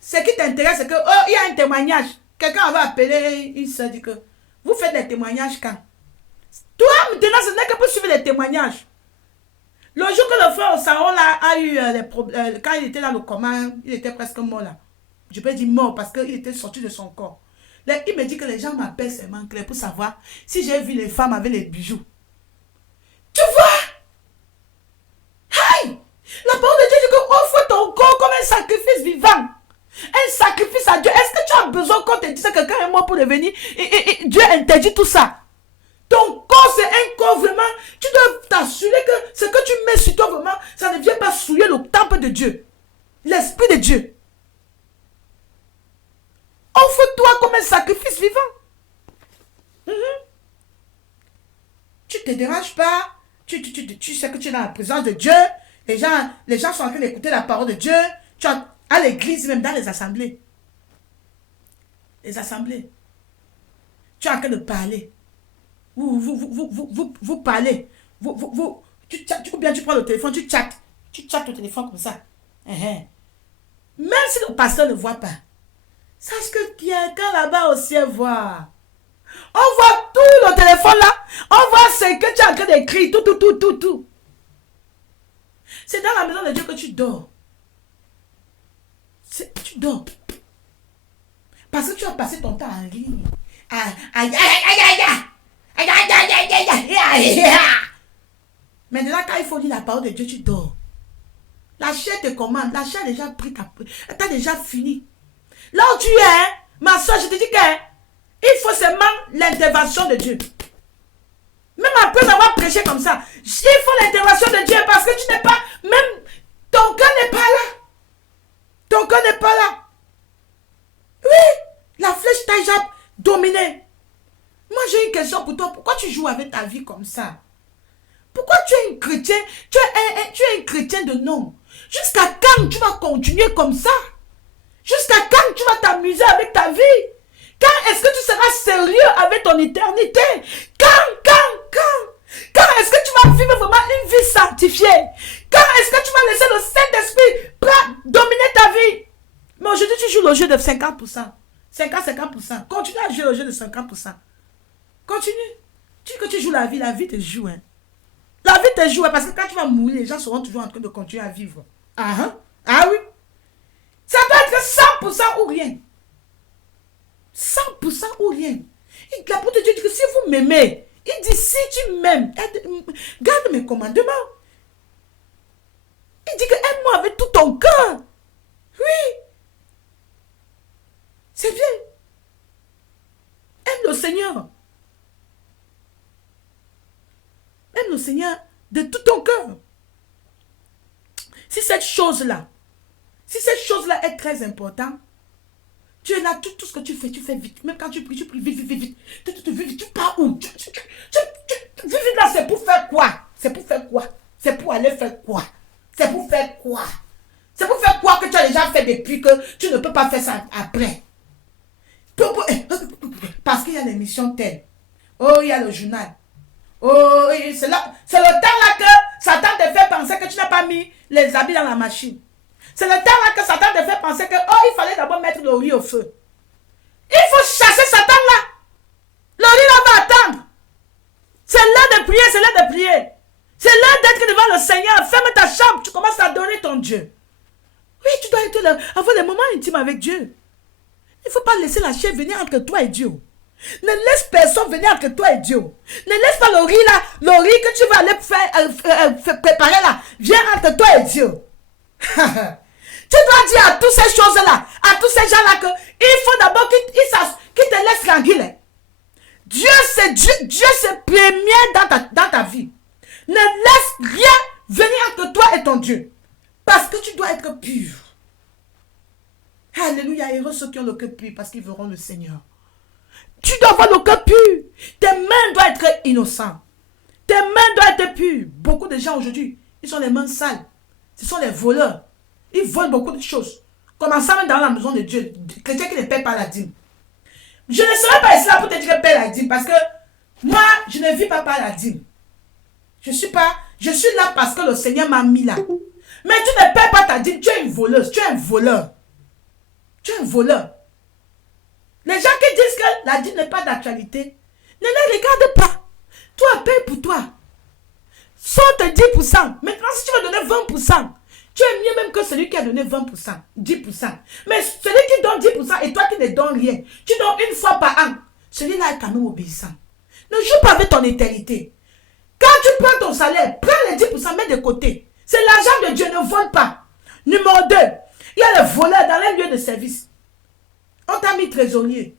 Ce qui t'intéresse, c'est que, il y a un témoignage. Quelqu'un va appeler une soeur, dit que vous faites des témoignages quand? Toi, maintenant, ce n'est que pour suivre les témoignages. Le jour que le frère Saron là, a eu des problèmes, quand il était dans le coma, il était presque mort là. Je peux dire mort parce qu'il était sorti de son corps. Là, il me dit que les gens m'appellent seulement clair pour savoir si j'ai vu les femmes avec les bijoux. Tu vois? Aïe! La parole de Dieu dit que offre ton corps comme un sacrifice vivant. Un sacrifice à Dieu. Est-ce que tu as besoin qu'on te dise que quelqu'un est mort pour devenir et Dieu interdit tout ça? Ton corps, c'est un corps vraiment. Tu dois t'assurer que ce que tu mets sur toi vraiment, ça ne vient pas souiller le temple de Dieu. L'Esprit de Dieu. Offre-toi comme un sacrifice vivant. Tu ne te déranges pas. Tu sais que tu es dans la présence de Dieu. Les gens sont en train d'écouter la parole de Dieu. Tu es à l'église, même dans les assemblées. Les assemblées. Tu es en train de parler. Vous parlez. Ou bien tu prends le téléphone, tu chattes. Tu chattes au téléphone comme ça. Même si le pasteur ne voit pas. Sache que quelqu'un là-bas au ciel voit. On voit tout le téléphone là. On voit ce que tu es en train d'écrire. Tout. C'est dans la maison de Dieu que tu dors. Tu dors. Parce que tu as passé ton temps en ligne. Maintenant, quand il faut lire la parole de Dieu, tu dors. La chair te commande. La chair a déjà pris ta... Tu as déjà fini. Là où tu es, ma soeur, je te dis qu'il faut seulement l'intervention de Dieu. Même après avoir prêché comme ça, il faut l'intervention de Dieu parce que tu n'es pas... Même ton cœur n'est pas là. Ton cœur n'est pas là. Oui, la flèche t'a déjà dominé. Moi, j'ai une question pour toi. Pourquoi tu joues avec ta vie comme ça? Pourquoi tu es un chrétien? Tu es un chrétien de nom. Jusqu'à quand tu vas continuer comme ça? Jusqu'à quand tu vas t'amuser avec ta vie? Quand est-ce que tu seras sérieux avec ton éternité? Quand est-ce que tu vas vivre vraiment une vie sanctifiée? Quand est-ce que tu vas laisser le Saint-Esprit dominer ta vie? Mais aujourd'hui, tu joues le jeu de 50%. 50%. Continue à jouer le jeu de 50%. Continue. Tu dis que tu joues la vie te joue. Hein. La vie te joue parce que quand tu vas mourir, les gens seront toujours en train de continuer à vivre. Ah oui. Ça doit être 100% ou rien. 100% ou rien. Et la parole de Dieu dit que si vous m'aimez, il dit si tu m'aimes, garde mes commandements. Il dit que aime-moi avec tout ton cœur. Oui. C'est bien. Aime le Seigneur. Aime le Seigneur de tout ton cœur. Si cette chose-là est très importante, tu es là, tout ce que tu fais vite. Même quand tu pries vite. Tu pars où? Vite là, c'est pour faire quoi? C'est pour aller faire quoi? C'est pour faire quoi que tu as déjà fait depuis que tu ne peux pas faire ça après? Parce qu'il y a l'émission telle. Oh, il y a le journal. Oh, c'est le temps là que Satan te fait penser que tu n'as pas mis les habits dans la machine. C'est le temps là que Satan te fait penser que il fallait d'abord mettre le riz au feu. Il faut chasser Satan là. Le riz là va attendre. C'est l'heure de prier, c'est l'heure d'être devant le Seigneur. Ferme ta chambre, tu commences à adorer ton Dieu. Oui, tu dois être là, avoir des moments intimes avec Dieu. Il ne faut pas laisser la chair venir entre toi et Dieu. Ne laisse personne venir entre toi et Dieu. Ne laisse pas le riz là, le riz que tu vas aller préparer là, viens entre toi et Dieu. Tu dois dire à toutes ces choses-là, à tous ces gens-là qu'il faut d'abord qu'ils te laissent tranquille. Dieu c'est premier dans ta vie. Ne laisse rien venir entre toi et ton Dieu. Parce que tu dois être pur. Alléluia, heureux ceux qui ont le cœur pur parce qu'ils verront le Seigneur. Tu dois avoir le cœur pur. Tes mains doivent être innocentes. Tes mains doivent être pures. Beaucoup de gens aujourd'hui, ils ont les mains sales. Ce sont les voleurs. Ils volent beaucoup de choses. Commençant même dans la maison de Dieu. Chrétien qui ne paie pas la dîme. Je ne serai pas ici là pour te dire que paie la dîme. Parce que moi, je ne vis pas par la dîme. Je suis là parce que le Seigneur m'a mis là. Mais tu ne paies pas ta dîme. Tu es une voleuse. Tu es un voleur. Tu es un voleur. Les gens qui disent que la dîme n'est pas d'actualité, ne les regarde pas. Toi, paye pour toi. Ce sorte 10%. Maintenant, si tu veux donner 20%, tu es mieux même que celui qui a donné 20%, 10%. Mais celui qui donne 10% et toi qui ne donnes rien, tu donnes une fois par an. Celui-là est quand même obéissant. Ne joue pas avec ton éternité. Quand tu prends ton salaire, prends les 10%, mets de côté. C'est l'argent de Dieu, ne vole pas. Numéro 2, il y a les voleurs dans les lieux de service. On t'a mis trésorier.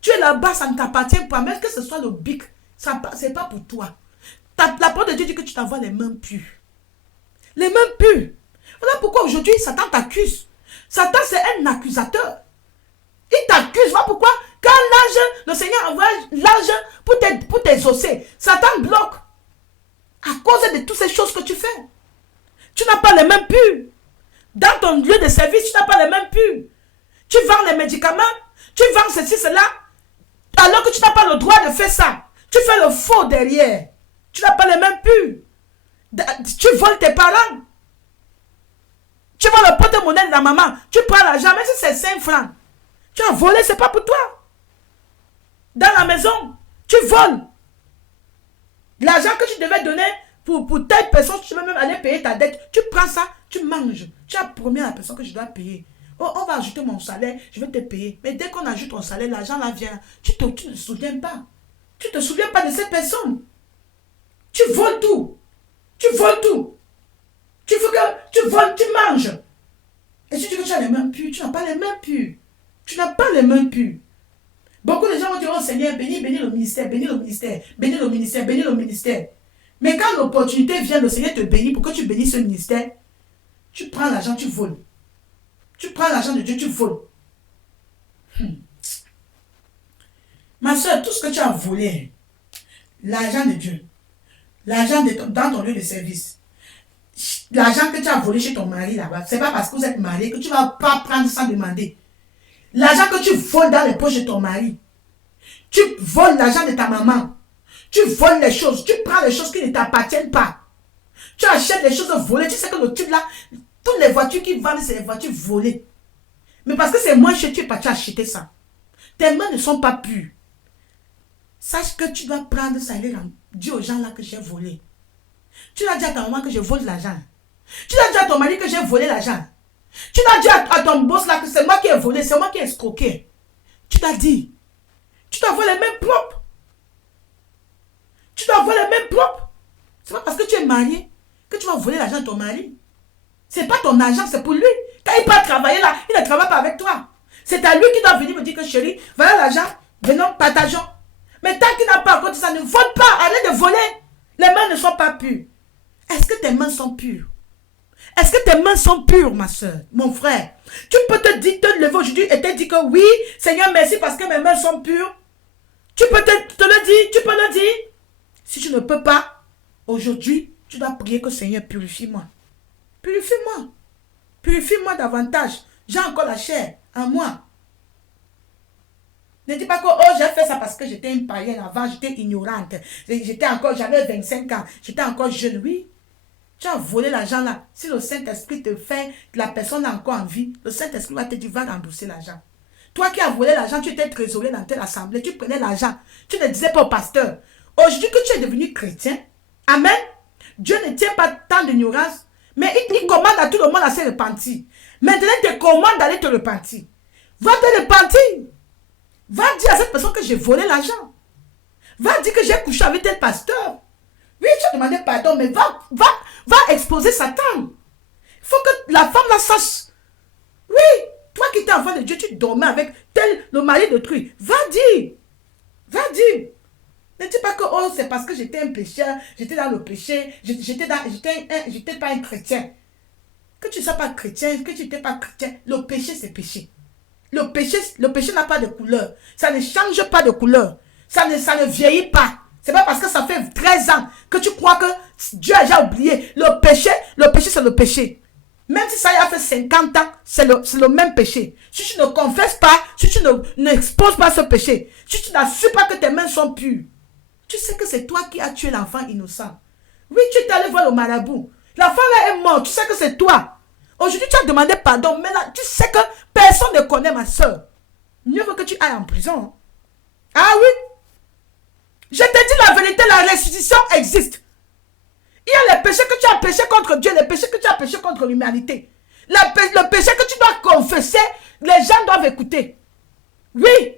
Tu es là-bas, ça ne t'appartient pas. Même que ce soit le bic, ce n'est pas pour toi. La parole de Dieu dit que tu t'envoies les mains pures. Les mains pures. Voilà pourquoi aujourd'hui, Satan t'accuse. Satan, c'est un accusateur. Il t'accuse. Voilà pourquoi, quand l'argent, le Seigneur envoie l'argent pour t'exaucer, Satan bloque. À cause de toutes ces choses que tu fais. Tu n'as pas les mains pures. Dans ton lieu de service, tu n'as pas les mains pures. Tu vends les médicaments, tu vends ceci, cela, alors que tu n'as pas le droit de faire ça. Tu fais le faux derrière. Tu n'as pas les mains pures. Tu voles tes parents. Tu voles le porte-monnaie de la maman. Tu prends l'argent, même si c'est 5 francs. Tu as volé, ce n'est pas pour toi. Dans la maison, tu voles. L'argent que tu devais donner pour telle personne, tu veux même aller payer ta dette. Tu prends ça, tu manges. Tu as promis à la personne que je dois payer. Oh, on va ajouter mon salaire, je vais te payer. Mais dès qu'on ajoute ton salaire, l'argent là vient. Tu ne te souviens pas. Tu ne te souviens pas de cette personne. Tu voles tout. Tu voles tout. Tu voles, tu manges. Et si tu dis que tu as les mains pures, tu n'as pas les mains pures. Tu n'as pas les mains pures. Beaucoup de gens vont dire, oh Seigneur, bénis le ministère, bénis le ministère, bénis le ministère, bénis le ministère. Mais quand l'opportunité vient, le Seigneur te bénit pour que tu bénisses ce ministère, tu prends l'argent, tu voles. Tu prends l'argent de Dieu, tu voles. Ma soeur, tout ce que tu as volé, l'argent de Dieu, l'argent dans ton lieu de service, l'argent que tu as volé chez ton mari là-bas, c'est pas parce que vous êtes marié que tu ne vas pas prendre sans demander. L'argent que tu voles dans les poches de ton mari, tu voles l'argent de ta maman, tu voles les choses, tu prends les choses qui ne t'appartiennent pas. Tu achètes les choses volées, tu sais que le type là, toutes les voitures qui vendent, c'est les voitures volées. Mais parce que c'est moins cher, tu es parti acheter ça. Tes mains ne sont pas pures. Sache que tu dois prendre ça et dire aux gens là que j'ai volé. Tu l'as dit à ta maman que je vole l'argent. Tu l'as dit à ton mari que j'ai volé l'argent. Tu l'as dit à ton boss là que c'est moi qui ai volé, c'est moi qui ai escroqué. Tu l'as dit. Tu dois avoir les mains propres. Tu dois avoir les mains propres. C'est pas parce que tu es marié que tu vas voler l'argent de ton mari. C'est pas ton argent, c'est pour lui. Quand il part travailler là, il ne travaille pas avec toi. C'est à lui qui doit venir me dire que chérie, voilà l'argent, venons, partageons. Mais tant qu'il n'a pas encore dit ça, ne vole pas, arrête de voler. Les mains ne sont pas pures. Est-ce que tes mains sont pures? Est-ce que tes mains sont pures, ma soeur, mon frère? Tu peux te lever aujourd'hui et te dire que oui, Seigneur, merci parce que mes mains sont pures. Tu peux te le dire, tu peux le dire. Si tu ne peux pas, aujourd'hui, tu dois prier que Seigneur, purifie-moi. Purifie-moi. Purifie-moi davantage. J'ai encore la chair en moi. Ne dis pas que oh, j'ai fait ça parce que j'étais une païenne avant, j'étais ignorante. J'avais 25 ans, j'étais encore jeune, oui. Tu as volé l'argent là. Si le Saint-Esprit te fait, la personne a encore en vie, le Saint-Esprit va te dire, va rembourser l'argent. Toi qui as volé l'argent, tu étais trésorier dans telle assemblée, tu prenais l'argent. Tu ne disais pas au pasteur. Aujourd'hui que tu es devenu chrétien, amen, Dieu ne tient pas tant d'ignorance, mais il commande à tout le monde à se repentir. Maintenant, il te commande d'aller te repentir. Va te repentir. Va dire à cette personne que j'ai volé l'argent. Va dire que j'ai couché avec tel pasteur. Oui, tu as demandé pardon, mais va exposer Satan. Il faut que la femme la sache. Oui, toi qui étais enfant de Dieu, tu dormais avec le mari d'autrui. Va dire. Va dire. Ne dis pas que oh, c'est parce que j'étais un pécheur, j'étais dans le péché, j'étais pas un chrétien. Que tu ne sois pas chrétien, que tu n'étais pas chrétien, le péché c'est péché. Le péché n'a pas de couleur. Ça ne change pas de couleur. Ça ne vieillit pas. C'est pas parce que ça fait 13 ans que tu crois que Dieu a déjà oublié. Le péché c'est le péché. Même si ça a fait 50 ans, c'est le même péché. Si tu ne confesses pas, si tu n'exposes pas ce péché, si tu n'assures pas que tes mains sont pures, tu sais que c'est toi qui as tué l'enfant innocent. Oui, tu es allé voir le marabout. L'enfant là est mort, tu sais que c'est toi. Aujourd'hui, tu as demandé pardon, mais là, tu sais que personne ne connaît ma soeur. Mieux vaut que tu ailles en prison. Ah oui? Je te dis la vérité, la restitution existe. Il y a les péchés que tu as péché contre Dieu, les péchés que tu as péché contre l'humanité. Le péché que tu dois confesser, les gens doivent écouter. Oui.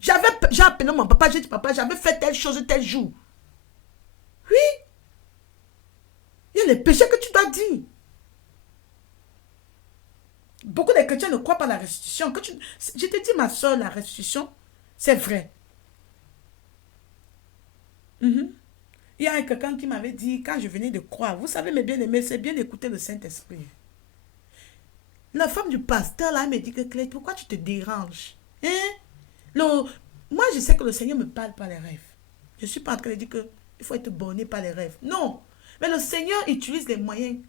J'ai appelé mon papa, j'ai dit, papa, j'avais fait telle chose tel jour. Oui. Il y a les péchés que tu dois dire. Beaucoup de chrétiens ne croient pas à la restitution. Je te dis, ma soeur, la restitution, c'est vrai. Il y a quelqu'un qui m'avait dit, quand je venais de croire, vous savez, mes bien-aimés, c'est bien d'écouter le Saint-Esprit. La femme du pasteur, là, elle me dit que Claire, pourquoi tu te déranges? Moi, je sais que le Seigneur me parle par les rêves. Je ne suis pas en train de dire qu'il faut être borné par les rêves. Non. Mais le Seigneur utilise les moyens,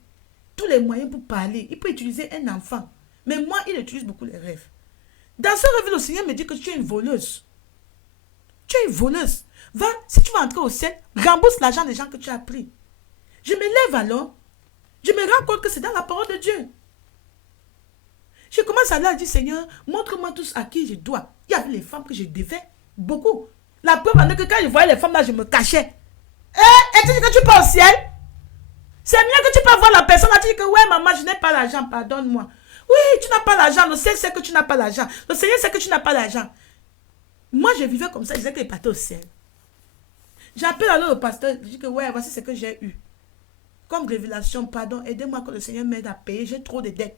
tous les moyens pour parler. Il peut utiliser un enfant. Mais moi, il utilise beaucoup les rêves. Dans ce rêve, le Seigneur me dit que tu es une voleuse. Tu es une voleuse. Va, si tu vas entrer au ciel, rembourse l'argent des gens que tu as pris. Je me lève alors. Je me rends compte que c'est dans la parole de Dieu. Je commence à dire, Seigneur, montre-moi tous à qui je dois. Il y avait les femmes que je devais beaucoup. La preuve en est que quand je voyais les femmes là, je me cachais. Et tu dis que tu pars au ciel? C'est mieux que tu peux voir la personne là, tu dis que ouais maman, je n'ai pas l'argent, pardonne-moi. Oui, tu n'as pas l'argent, le ciel sait que tu n'as pas l'argent. Le Seigneur sait que tu n'as pas l'argent. Moi, je vivais comme ça, je disais qu'il partait au ciel. J'appelle alors le pasteur, je dis que ouais, voici ce que j'ai eu. Comme révélation, pardon, aidez-moi que le Seigneur m'aide à payer, j'ai trop de dettes.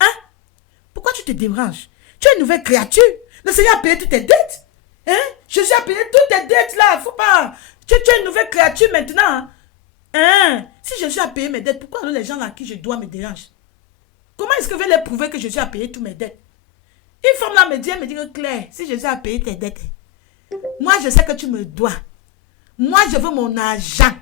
Hein? Pourquoi tu te déranges? Tu es une nouvelle créature. Le Seigneur a payé toutes tes dettes. Hein? Jésus a payé toutes tes dettes là. Faut pas. Tu es une nouvelle créature maintenant. Hein? Si Jésus a payé mes dettes, pourquoi les gens à qui je dois me dérangent? Comment est-ce que je vais leur prouver que Jésus a payé toutes mes dettes? Une femme là me dit que Claire, si Jésus a payé tes dettes, moi je sais que tu me dois. Moi je veux mon argent.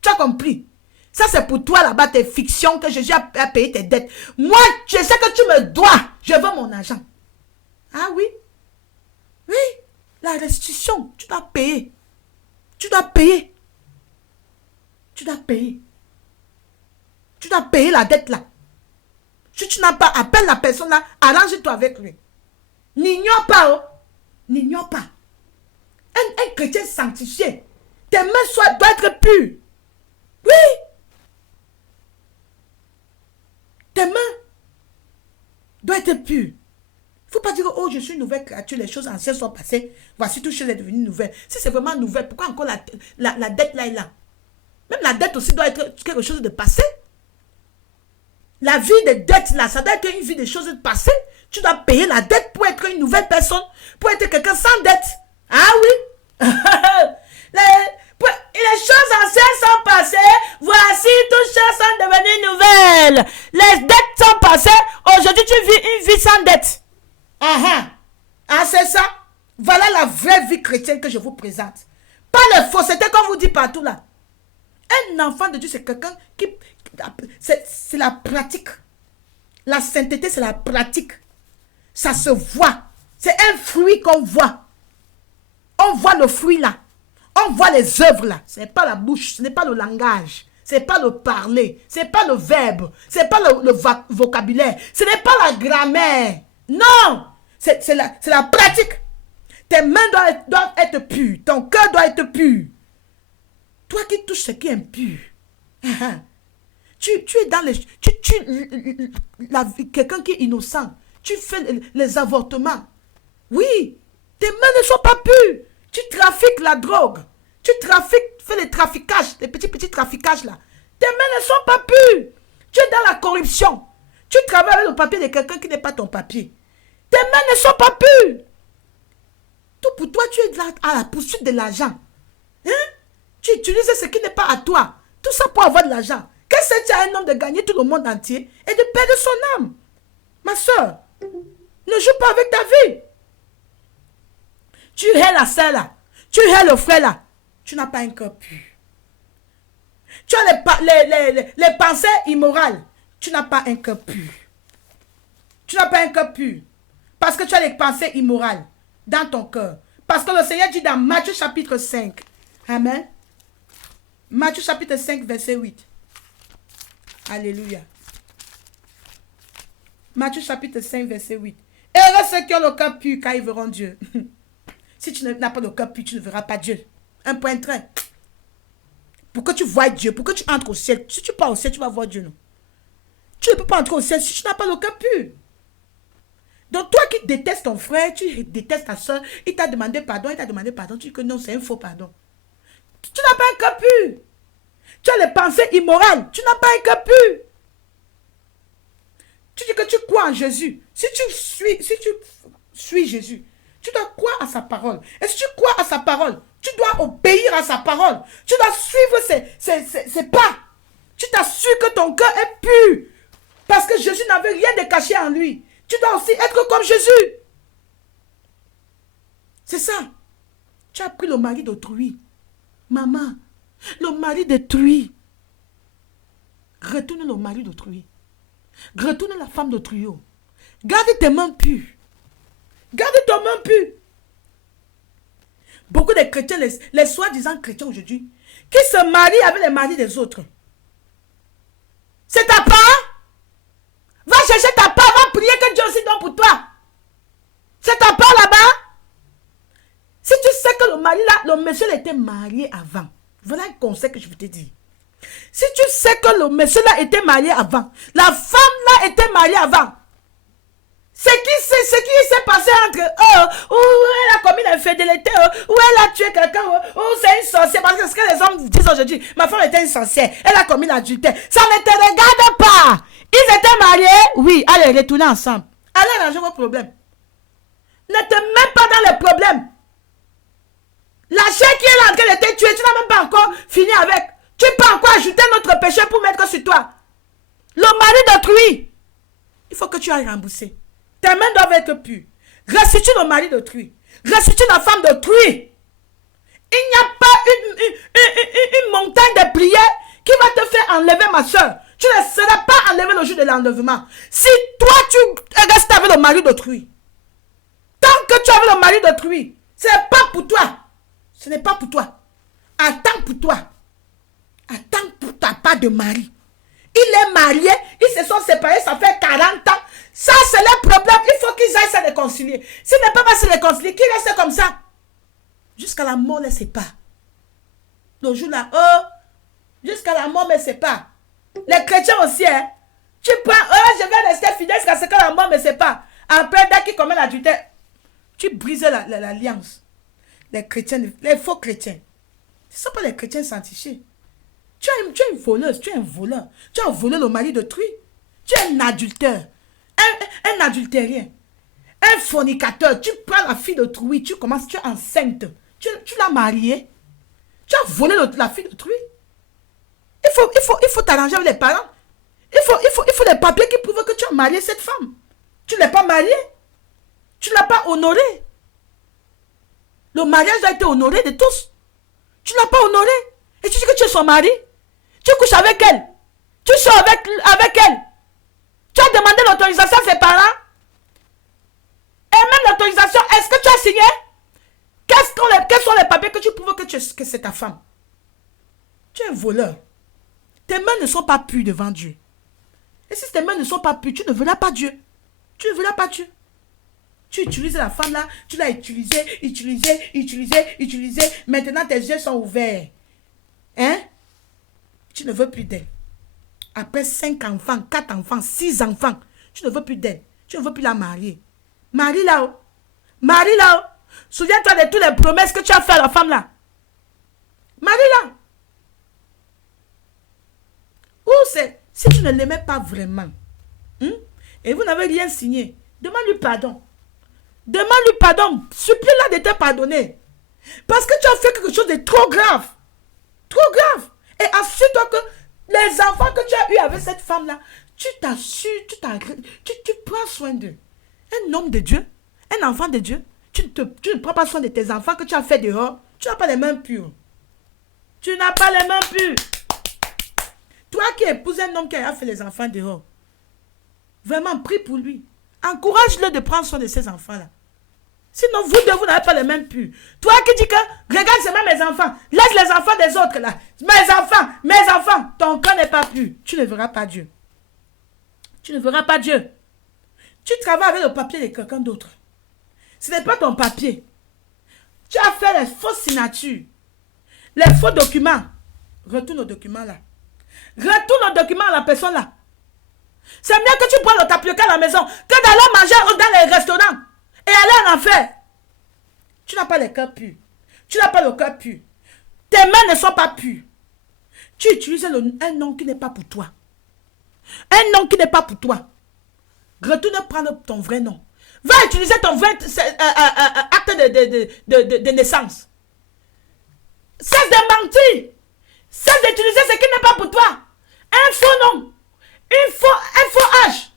Tu as compris? Ça c'est pour toi là-bas, tes fictions que Jésus a payé tes dettes. Moi je sais que tu me dois. Je veux mon argent. Ah oui? Oui. La restitution, tu dois payer. Tu dois payer. Tu dois payer. Tu dois payer la dette là. Si tu n'as pas, appelle la personne là, arrange-toi avec lui. N'ignore pas, oh. N'ignore pas. Un chrétien sanctifié, tes mains doivent être pures. Oui. Tes mains doivent être pures. Il ne faut pas dire, oh, je suis une nouvelle créature, les choses anciennes sont passées, voici tout chose est devenu nouvelle. Si c'est vraiment nouvelle, pourquoi encore la dette là est là? Même la dette aussi doit être quelque chose de passé. La vie de dette là, ça doit être une vie de choses passées. Tu dois payer la dette pour être une nouvelle personne, pour être quelqu'un sans dette. Ah oui. Les choses anciennes sont passées, voici toutes choses sont devenues nouvelles. Les dettes sont passées, aujourd'hui tu vis une vie sans dette. Ah c'est ça. Voilà la vraie vie chrétienne que je vous présente. Pas les faussetés qu'on vous dit partout là. Un enfant de Dieu, c'est quelqu'un qui... C'est la pratique. La sainteté, c'est la pratique. Ça se voit. C'est un fruit qu'on voit. On voit le fruit là. On voit les œuvres là. Ce n'est pas la bouche, ce n'est pas le langage. Ce n'est pas le parler. Ce n'est pas le verbe. Ce n'est pas le vocabulaire. Ce n'est pas la grammaire. Non. C'est la pratique. Tes mains doivent être pures. Ton cœur doit être pur. Toi qui touches ce qui est impur. Tu es dans quelqu'un qui est innocent. Tu fais les avortements. Oui. Tes mains ne sont pas pures. Tu trafiques la drogue. Tu fais les traficages, les petits traficages là. Tes mains ne sont pas pures. Tu es dans la corruption. Tu travailles avec le papier de quelqu'un qui n'est pas ton papier. Tes mains ne sont pas pures. Tout pour toi, tu es là à la poursuite de l'argent. Hein? Tu utilises ce qui n'est pas à toi. Tout ça pour avoir de l'argent. Qu'est-ce que c'est à un homme de gagner tout le monde entier et de perdre son âme? Ma soeur, ne joue pas avec ta vie. Tu hais la sœur là. Tu hais le frère là. Tu n'as pas un cœur pur. Tu as les pensées immorales. Tu n'as pas un cœur pur. Tu n'as pas un cœur pur. Parce que tu as les pensées immorales dans ton cœur. Parce que le Seigneur dit dans Matthieu chapitre 5. Amen. Matthieu chapitre 5 verset 8. Alléluia. Matthieu chapitre 5 verset 8. Heureux ceux qui ont le cœur pur car ils verront Dieu. Si tu n'as pas le cœur pur, tu ne verras pas Dieu. Un point très. pour que tu voies Dieu, pour que tu entres au ciel. Si tu pars au ciel, tu vas voir Dieu, non? Tu ne peux pas entrer au ciel si tu n'as pas le cœur pur. Donc toi qui détestes ton frère, tu détestes ta soeur, il t'a demandé pardon, tu dis que non, c'est un faux pardon. Tu n'as pas un cœur pur. Tu as les pensées immorales, tu n'as pas un cœur pur. Tu dis que tu crois en Jésus. Si tu suis Jésus, tu dois croire à sa parole. Et si tu crois à sa parole, tu dois obéir à sa parole. Tu dois suivre ses pas. Tu t'assures que ton cœur est pur. Parce que Jésus n'avait rien de caché en lui. Tu dois aussi être comme Jésus. C'est ça. Tu as pris le mari d'autrui. Maman, le mari d'autrui. Retourne le mari d'autrui. Retourne la femme d'autrui. Garde tes mains pures. Garde tes mains pures. Beaucoup de chrétiens, les soi-disant chrétiens aujourd'hui, qui se marient avec les maris des autres. C'est ta part. Va chercher ta part, va prier que Dieu aussi donne pour toi. C'est ta part là-bas. Si tu sais que le mari là, le monsieur était marié avant. Voilà un conseil que je veux te dire. Si tu sais que le monsieur là était marié avant, la femme là était mariée avant, ce qui s'est passé entre eux, ou elle a commis l'infidélité, ou elle a tué quelqu'un, ou c'est une sorcière, parce que ce que les hommes disent aujourd'hui, ma femme était une sorcière, elle a commis l'adultère, ça ne te regarde pas. Ils étaient mariés, oui, allez, retournez ensemble. Allez arranger vos problèmes. Ne te mets pas dans les problèmes. La chair qui est là en train de te tuer, tu n'as même pas encore fini avec. Tu peux encore ajouter notre péché pour mettre sur toi. Le mari d'autrui, il faut que tu ailles rembourser. Tes mains doivent être pures. Restitue le mari d'autrui. Restitue la femme d'autrui. Il n'y a pas une montagne de prières qui va te faire enlever ma soeur. Tu ne seras pas enlevé le jour de l'enlèvement. Si toi tu restes avec le mari d'autrui, tant que tu es avec le mari d'autrui, ce n'est pas pour toi. Ce n'est pas pour toi. Attends pour toi. Attends pour ta part de mari. Il est marié, ils se sont séparés, ça fait 40 ans. Ça, c'est leur problème. Il faut qu'ils aillent se réconcilier. S'ils ne peuvent pas se réconcilier, qu'ils restent comme ça. Jusqu'à la mort les sépare. Le jour là, jusqu'à la mort me sépare. Les chrétiens aussi, hein. Tu prends, je vais rester fidèle jusqu'à ce que la mort me sépare. Après, dès qu'ils commettent l'adultère, tu brises l'alliance. Les chrétiens, les faux chrétiens. Ce ne sont pas les chrétiens sanctifiés. Tu es une voleuse, tu es un voleur. Tu as volé le mari d'autrui. Tu es un adultère. Un adultérien. Un fornicateur. Tu prends la fille d'autrui. Tu es enceinte. Tu l'as mariée. Tu as volé la fille d'autrui. Il faut t'arranger avec les parents. Il faut les papiers qui prouvent que tu as marié cette femme. Tu ne l'as pas mariée. Tu ne l'as pas honorée. Le mariage a été honoré de tous. Tu ne l'as pas honoré. Et tu dis que tu es son mari. Tu couches avec elle. Tu sors avec elle. Tu as demandé l'autorisation à ses parents. Et même l'autorisation, est-ce que tu as signé? Quels sont les papiers que tu prouves que c'est ta femme? Tu es un voleur. Tes mains ne sont pas pures devant Dieu. Et si tes mains ne sont pas pures, tu ne verras pas Dieu. Tu ne verras pas Dieu. Tu utilises la femme là, tu l'as utilisée. Maintenant tes yeux sont ouverts. Hein? Tu ne veux plus d'elle. Après 5 enfants, 4 enfants, 6 enfants, tu ne veux plus d'elle. Tu ne veux plus la marier. Marie là-haut. Marie là-haut. Souviens-toi de toutes les promesses que tu as fait à la femme là. Marie là. Ou c'est, si tu ne l'aimais pas vraiment, et vous n'avez rien signé, demande-lui pardon. Demande-lui pardon. Supplie-la de te pardonner. Parce que tu as fait quelque chose de trop grave. Trop grave. Et assure-toi que les enfants que tu as eus avec cette femme-là, tu t'assures, tu prends soin d'eux. Un homme de Dieu, un enfant de Dieu, tu ne prends pas soin de tes enfants que tu as fait dehors. Tu n'as pas les mains pures. Tu n'as pas les mains pures. Toi qui épouses un homme qui a fait les enfants dehors, vraiment, prie pour lui. Encourage-le de prendre soin de ses enfants-là. Sinon, vous deux, vous n'avez pas les mêmes purs. Toi qui dis que, regarde seulement mes enfants, laisse les enfants des autres là. Mes enfants, ton cœur n'est pas pur. Tu ne verras pas Dieu. Tu ne verras pas Dieu. Tu travailles avec le papier de quelqu'un d'autre. Ce n'est pas ton papier. Tu as fait les fausses signatures, les faux documents. Retourne au document là. Retourne au document à la personne là. C'est mieux que tu bois le tapioca à la maison que d'aller manger dans les restaurants et aller en enfer. Tu n'as pas le cœur pur. Tu n'as pas le cœur pur. Tes mains ne sont pas pures. Tu utilises un nom qui n'est pas pour toi. Un nom qui n'est pas pour toi. Retourne prendre ton vrai nom. Va utiliser ton vrai acte de naissance. Cesse de mentir. Cesse d'utiliser ce qui n'est pas pour toi. Un faux nom. Un faux âge.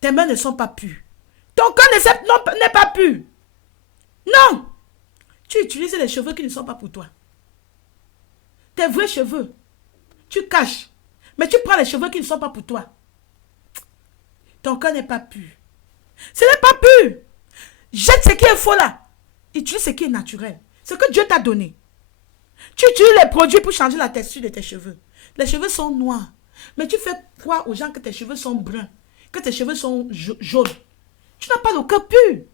Tes mains ne sont pas pures. Ton corps n'est pas pur. Non. Tu utilises les cheveux qui ne sont pas pour toi. Tes vrais cheveux. Tu caches. Mais tu prends les cheveux qui ne sont pas pour toi. Ton corps n'est pas pur. Ce n'est pas pur. Jette ce qui est faux là. Utilise ce qui est naturel. Ce que Dieu t'a donné. Tu utilises les produits pour changer la texture de tes cheveux. Les cheveux sont noirs. Mais tu fais croire aux gens que tes cheveux sont bruns. Que tes cheveux sont jaunes. Tu n'as pas le cœur pur.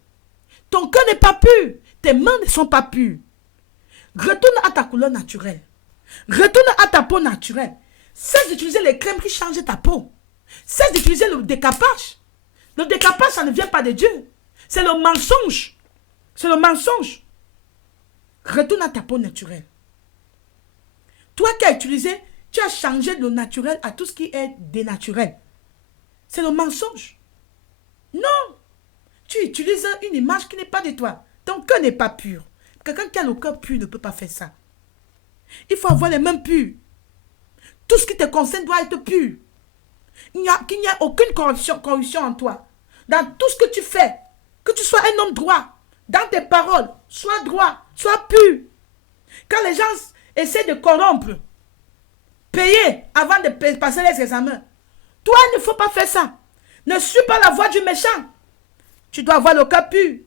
Ton cœur n'est pas pur. Tes mains ne sont pas pures. Retourne à ta couleur naturelle. Retourne à ta peau naturelle. Cesse d'utiliser les crèmes qui changent ta peau. Cesse d'utiliser le décapage. Le décapage, ça ne vient pas de Dieu. C'est le mensonge. C'est le mensonge. Retourne à ta peau naturelle. Toi qui as utilisé, tu as changé le naturel à tout ce qui est dénaturel. C'est le mensonge. Non. Tu utilises une image qui n'est pas de toi. Ton cœur n'est pas pur. Quelqu'un qui a le cœur pur ne peut pas faire ça. Il faut avoir les mains pures. Tout ce qui te concerne doit être pur. Qu'il n'y a aucune corruption en toi. Dans tout ce que tu fais, que tu sois un homme droit, dans tes paroles, sois droit, sois pur. Quand les gens essaient de corrompre, payer avant de passer les examens, toi, il ne faut pas faire ça. Ne suis pas la voix du méchant. Tu dois avoir le cœur pur.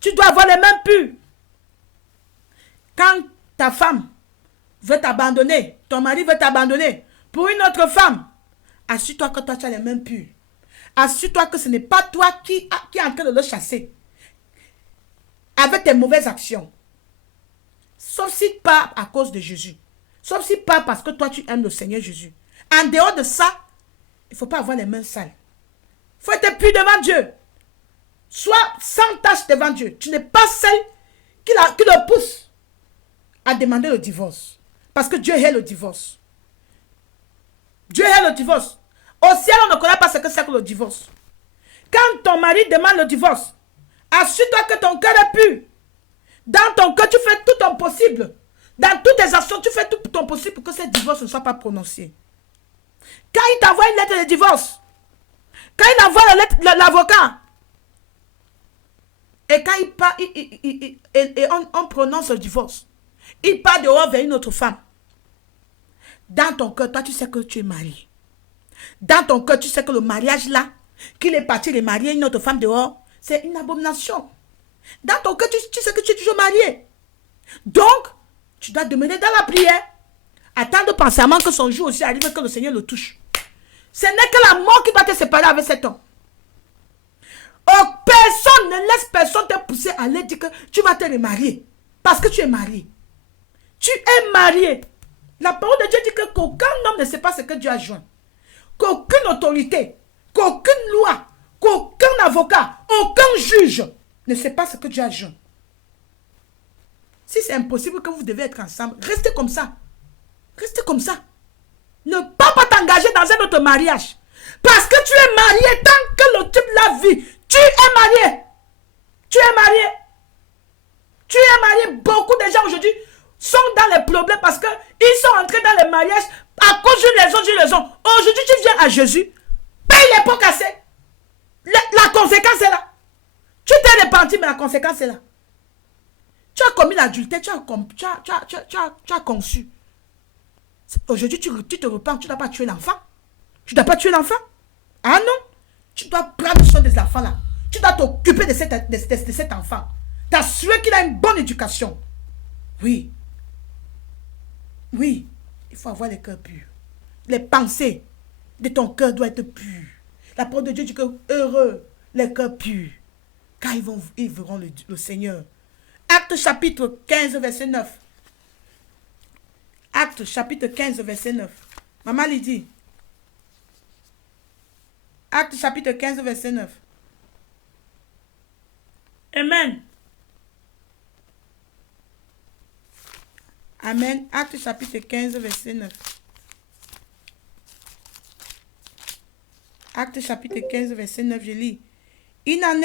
Tu dois avoir les mains pures. Quand ta femme veut t'abandonner, ton mari veut t'abandonner pour une autre femme, assure-toi que toi tu as les mains pures. Assure-toi que ce n'est pas toi qui est en train de le chasser avec tes mauvaises actions. Sauf si pas à cause de Jésus. Sauf si pas parce que toi tu aimes le Seigneur Jésus. En dehors de ça, il ne faut pas avoir les mains sales. Il faut être pur devant Dieu. Sois sans tache devant Dieu. Tu n'es pas celle qui le pousse à demander le divorce. Parce que Dieu hait le divorce. Dieu hait le divorce. Au ciel, on ne connaît pas ce que c'est que le divorce. Quand ton mari demande le divorce, assure-toi que ton cœur est pur. Dans ton cœur, tu fais tout ton possible. Dans toutes tes actions, tu fais tout ton possible pour que ce divorce ne soit pas prononcé. Quand il t'envoie une lettre de divorce, quand il envoie l'avocat, et quand il part, on prononce le divorce, il part dehors vers une autre femme. Dans ton cœur, toi, tu sais que tu es marié. Dans ton cœur, tu sais que le mariage là, qu'il est parti de marier une autre femme dehors, c'est une abomination. Dans ton cœur, tu sais que tu es toujours marié. Donc, tu dois demeurer dans la prière. Attendre patiemment que son jour aussi arrive et que le Seigneur le touche. Ce n'est que la mort qui doit te séparer avec cet homme. Oh, personne ne laisse personne te pousser à aller dire que tu vas te remarier. Parce que tu es marié. Tu es marié. La parole de Dieu dit que qu'aucun homme ne sait pas ce que Dieu a joint. Qu'aucune autorité, qu'aucune loi, qu'aucun avocat, aucun juge ne sait pas ce que Dieu a joint. Si c'est impossible que vous devez être ensemble, restez comme ça. Restez comme ça. Ne pas t'engager dans un autre mariage. Parce que tu es marié tant que le type la vie. Tu es marié. Tu es marié. Tu es marié. Beaucoup de gens aujourd'hui sont dans les problèmes parce qu'ils sont entrés dans les mariages à cause d'une raison. Aujourd'hui, tu viens à Jésus. Paye les pots cassés. La conséquence est là. Tu t'es repenti, mais la conséquence est là. Tu as commis l'adultère, tu as conçu. Aujourd'hui, tu te repens, tu ne dois pas tuer l'enfant. Tu ne dois pas tuer l'enfant. Ah non. Tu dois prendre soin des enfants là. Tu dois t'occuper de cet enfant. T'assurer qu'il a une bonne éducation. Oui. Oui. Il faut avoir les cœurs purs. Les pensées de ton cœur doivent être pures. La parole de Dieu dit que heureux les cœurs purs. Car ils verront le Seigneur. Acte chapitre 15, verset 9. Actes chapitre 15, verset 9. Maman Lydie. Actes chapitre 15, verset 9. Amen. Amen. Actes chapitre 15, verset 9. Actes chapitre 15, verset 9, je lis. Il n'en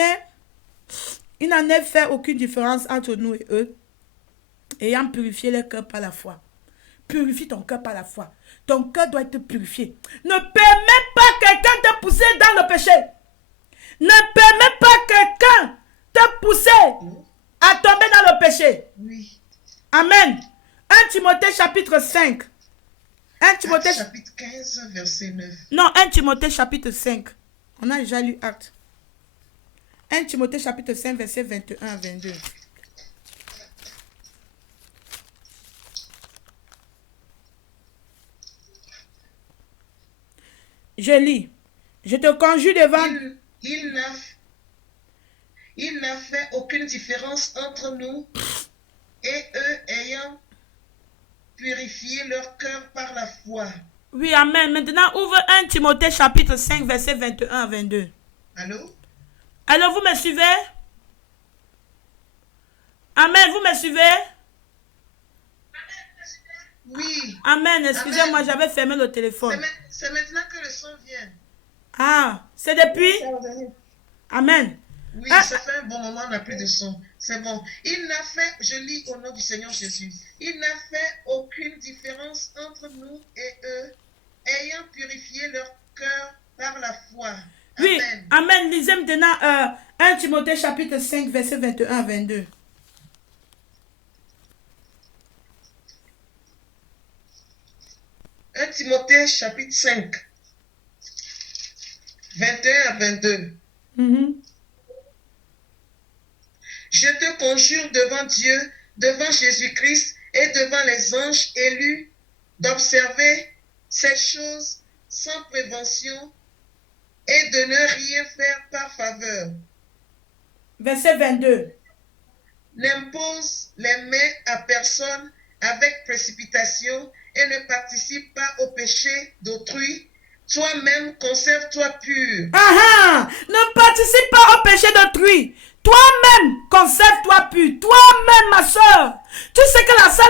est fait aucune différence entre nous et eux, ayant purifié leur cœur par la foi. Purifie ton cœur par la foi. Ton cœur doit être purifié. Ne permets pas quelqu'un te pousser dans le péché. Ne permets pas quelqu'un te pousser à tomber dans le péché. Oui. Amen. 1 Timothée chapitre 5. 1 Timothée chapitre 15, verset 9. Non, 1 Timothée chapitre 5. On a déjà lu Actes. 1 Timothée chapitre 5, verset 21 à 22. Je lis. Je te conjure devant... Il n'a fait aucune différence entre nous et eux ayant purifié leur cœur par la foi. Oui, amen. Maintenant, ouvre 1 Timothée chapitre 5, verset 21 à 22. Allô? Alors, vous me suivez? Amen, vous me suivez? Oui. Amen, excusez-moi, j'avais fermé le téléphone. C'est maintenant que le son vient. Ah, c'est depuis? Amen. Oui, ça fait un bon moment, on n'a plus de son. C'est bon. Il n'a fait, je lis au nom du Seigneur Jésus, il n'a fait aucune différence entre nous et eux, ayant purifié leur cœur par la foi. Oui, Amen. amen. Lisez maintenant 1 Timothée chapitre 5, verset 21 à 22. Timothée chapitre 5, 21 à 22. Je te conjure devant Dieu, devant Jésus-Christ et devant les anges élus d'observer ces choses sans prévention et de ne rien faire par faveur. Verset 22. N'impose les mains à personne avec précipitation et ne participe pas au péché d'autrui. Toi-même, conserve-toi pur. Ne participe pas au péché d'autrui. Toi-même, conserve-toi pur. Toi-même, ma soeur. Tu sais que la salle,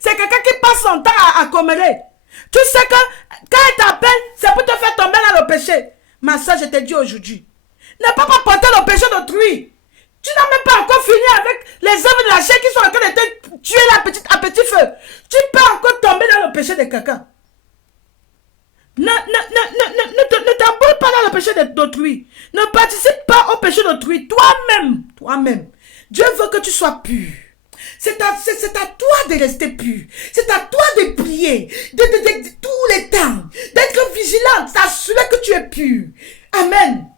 c'est quelqu'un qui passe son temps à commérer. Tu sais que quand elle t'appelle, c'est pour te faire tomber dans le péché. Ma soeur, je te dis aujourd'hui, ne pas porter le péché d'autrui. Tu n'as même pas encore fini avec les œuvres de la chair qui sont en train de te tuer à petit feu. Tu peux encore tomber dans le péché de quelqu'un. Ne t'emboule pas dans le péché d'autrui. Ne participe pas au péché d'autrui. Toi-même. Dieu veut que tu sois pur. C'est à toi de rester pur. C'est à toi de prier. De tous les temps. D'être vigilant. T'assurer que tu es pur. Amen.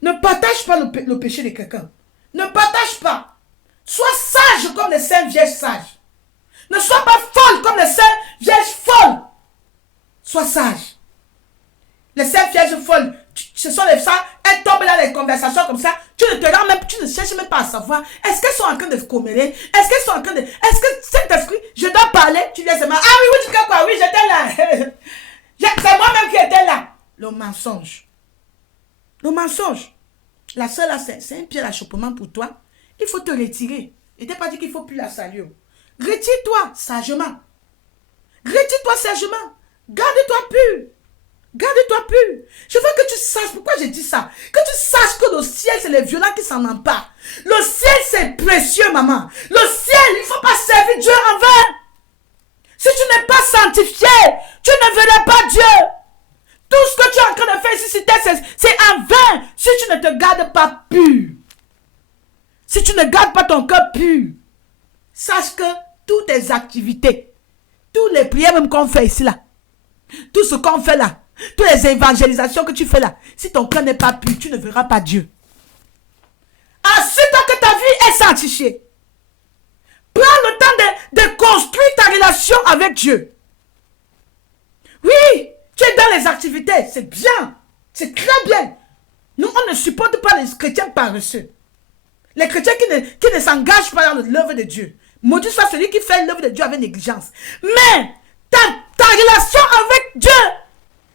Ne partage pas le péché de quelqu'un. Ne partage pas. Sois sage comme les saintes vierges sages. Ne sois pas folle comme les saintes vierges folles. Sois sage. Les saintes vierges folles, ce sont les femmes, elles tombent dans les conversations comme ça. Tu ne te rends même, tu ne cherches même pas à savoir. Est-ce qu'elles sont en train de commérer? Est-ce qu'elles sont en train de... Est-ce que Saint-Esprit, je dois parler? Tu viens seulement. Ah oui, tu dis quoi? Oui, j'étais là. C'est moi-même qui étais là. Le mensonge. Le mensonge. La seule là, c'est un pied d'achoppement pour toi. Il faut te retirer. Il t'a pas dit qu'il ne faut plus la saluer. Retire-toi sagement. Retire-toi sagement. Garde-toi pur. Garde-toi pur. Je veux que tu saches, pourquoi j'ai dit ça? Que tu saches que le ciel, c'est les violents qui s'en emparent. Le ciel, c'est précieux, maman. Le ciel, il ne faut pas servir Dieu en vain. Si tu n'es pas sanctifié, tu ne verras pas Dieu. Tout ce que tu es en train de faire ici sur terre, c'est en vain si tu ne te gardes pas pur. Si tu ne gardes pas ton cœur pur, sache que toutes tes activités, toutes les prières même qu'on fait ici là, tout ce qu'on fait là, toutes les évangélisations que tu fais là, si ton cœur n'est pas pur, tu ne verras pas Dieu. Assure-toi que ta vie est sanctifiée. Prends le temps de construire ta relation avec Dieu. Oui, tu es dans les activités, c'est bien, c'est très bien. Nous, on ne supporte pas les chrétiens paresseux. Les chrétiens qui ne s'engagent pas dans l'œuvre de Dieu. Maudit soit celui qui fait l'œuvre de Dieu avec négligence. Mais ta relation avec Dieu,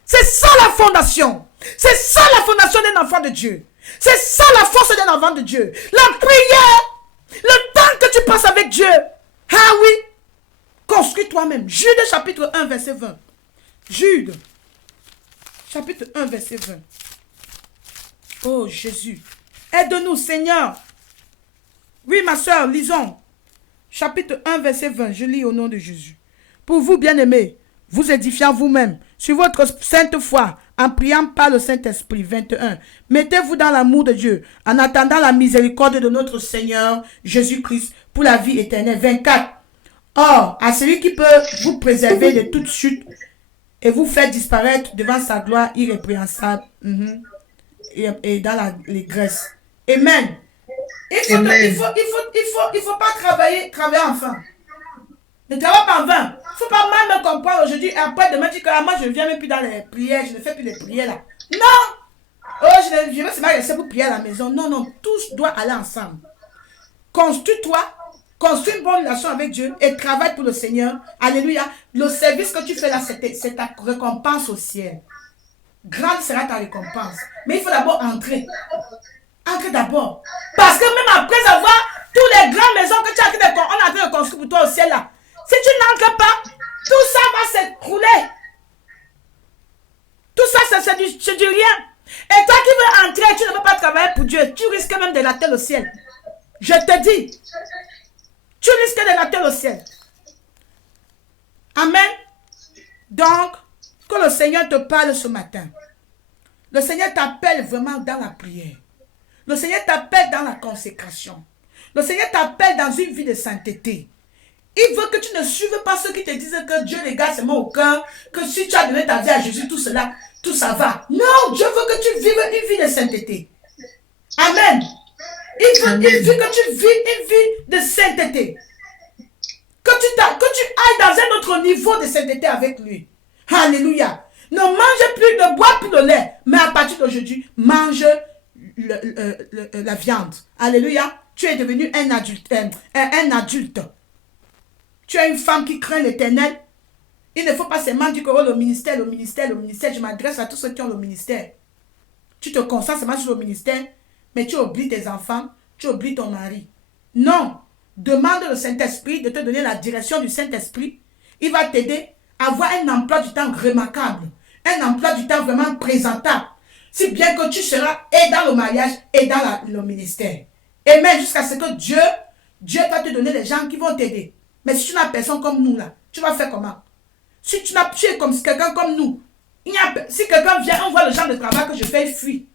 c'est ça la fondation. C'est ça la fondation d'un enfant de Dieu. C'est ça la force d'un enfant de Dieu. La prière, le temps que tu passes avec Dieu. Ah oui, construis toi-même. Jude chapitre 1 verset 20. Jude chapitre 1 verset 20. Oh Jésus, aide-nous Seigneur. Oui ma soeur, lisons. Chapitre 1 verset 20, je lis au nom de Jésus. Pour vous bien-aimés, vous édifiant vous-même sur votre sainte foi, en priant par le Saint-Esprit. 21. Mettez-vous dans l'amour de Dieu, en attendant la miséricorde de notre Seigneur Jésus-Christ pour la vie éternelle. 24. Or, à celui qui peut vous préserver de toute chute et vous faire disparaître devant sa gloire irrépréhensible et dans les graisses. Amen. Il faut pas travailler enfin. Ne travaille pas en vain. Il ne faut pas mal me comprendre aujourd'hui et après demain dire que moi je ne viens même plus dans les prières, je ne fais plus les prières là. Non! Oh, je ne vais pas rester pour prier à la maison. Non, non, tout doit aller ensemble. Construis-toi, construis une bonne relation avec Dieu et travaille pour le Seigneur. Alléluia. Le service que tu fais là, c'est ta récompense au ciel. Grande sera ta récompense. Mais il faut d'abord entrer. Entre d'abord. Parce que même après avoir toutes les grandes maisons que tu as on est en train de construire pour toi au ciel là, si tu n'entres pas, tout ça va s'écrouler. Tout ça, c'est du rien. Et toi qui veux entrer, tu ne veux pas travailler pour Dieu, tu risques même de latter au ciel. Je te dis, tu risques de latter au ciel. Amen. Donc, que le Seigneur te parle ce matin. Le Seigneur t'appelle vraiment dans la prière. Le Seigneur t'appelle dans la consécration. Le Seigneur t'appelle dans une vie de sainteté. Il veut que tu ne suives pas ceux qui te disent que Dieu regarde seulement au cœur, que si tu as donné ta vie à Jésus, tout cela, tout ça va. Non, Dieu veut que tu vives une vie de sainteté. Amen. Il veut que tu vives une vie de sainteté. Que tu ailles dans un autre niveau de sainteté avec lui. Alléluia. Ne mange plus, ne bois plus de lait, mais à partir d'aujourd'hui, mange la viande. Alléluia. Tu es devenu un adulte. Tu es une femme qui craint l'Éternel. Il ne faut pas seulement dire que oh, le ministère. Je m'adresse à tous ceux qui ont le ministère. Tu te concentres seulement sur le ministère, mais tu oublies tes enfants, tu oublies ton mari. Non. Demande au Saint-Esprit de te donner la direction du Saint-Esprit. Il va t'aider à avoir un emploi du temps remarquable. Un emploi du temps vraiment présentable. Si bien que tu seras et dans le mariage et dans le ministère. Et même jusqu'à ce que Dieu va te donner les gens qui vont t'aider. Mais si tu n'as personne comme nous là, tu vas faire comment? Si tu es comme quelqu'un comme nous, si quelqu'un vient, on voit le genre de travail que je fais, il fuit.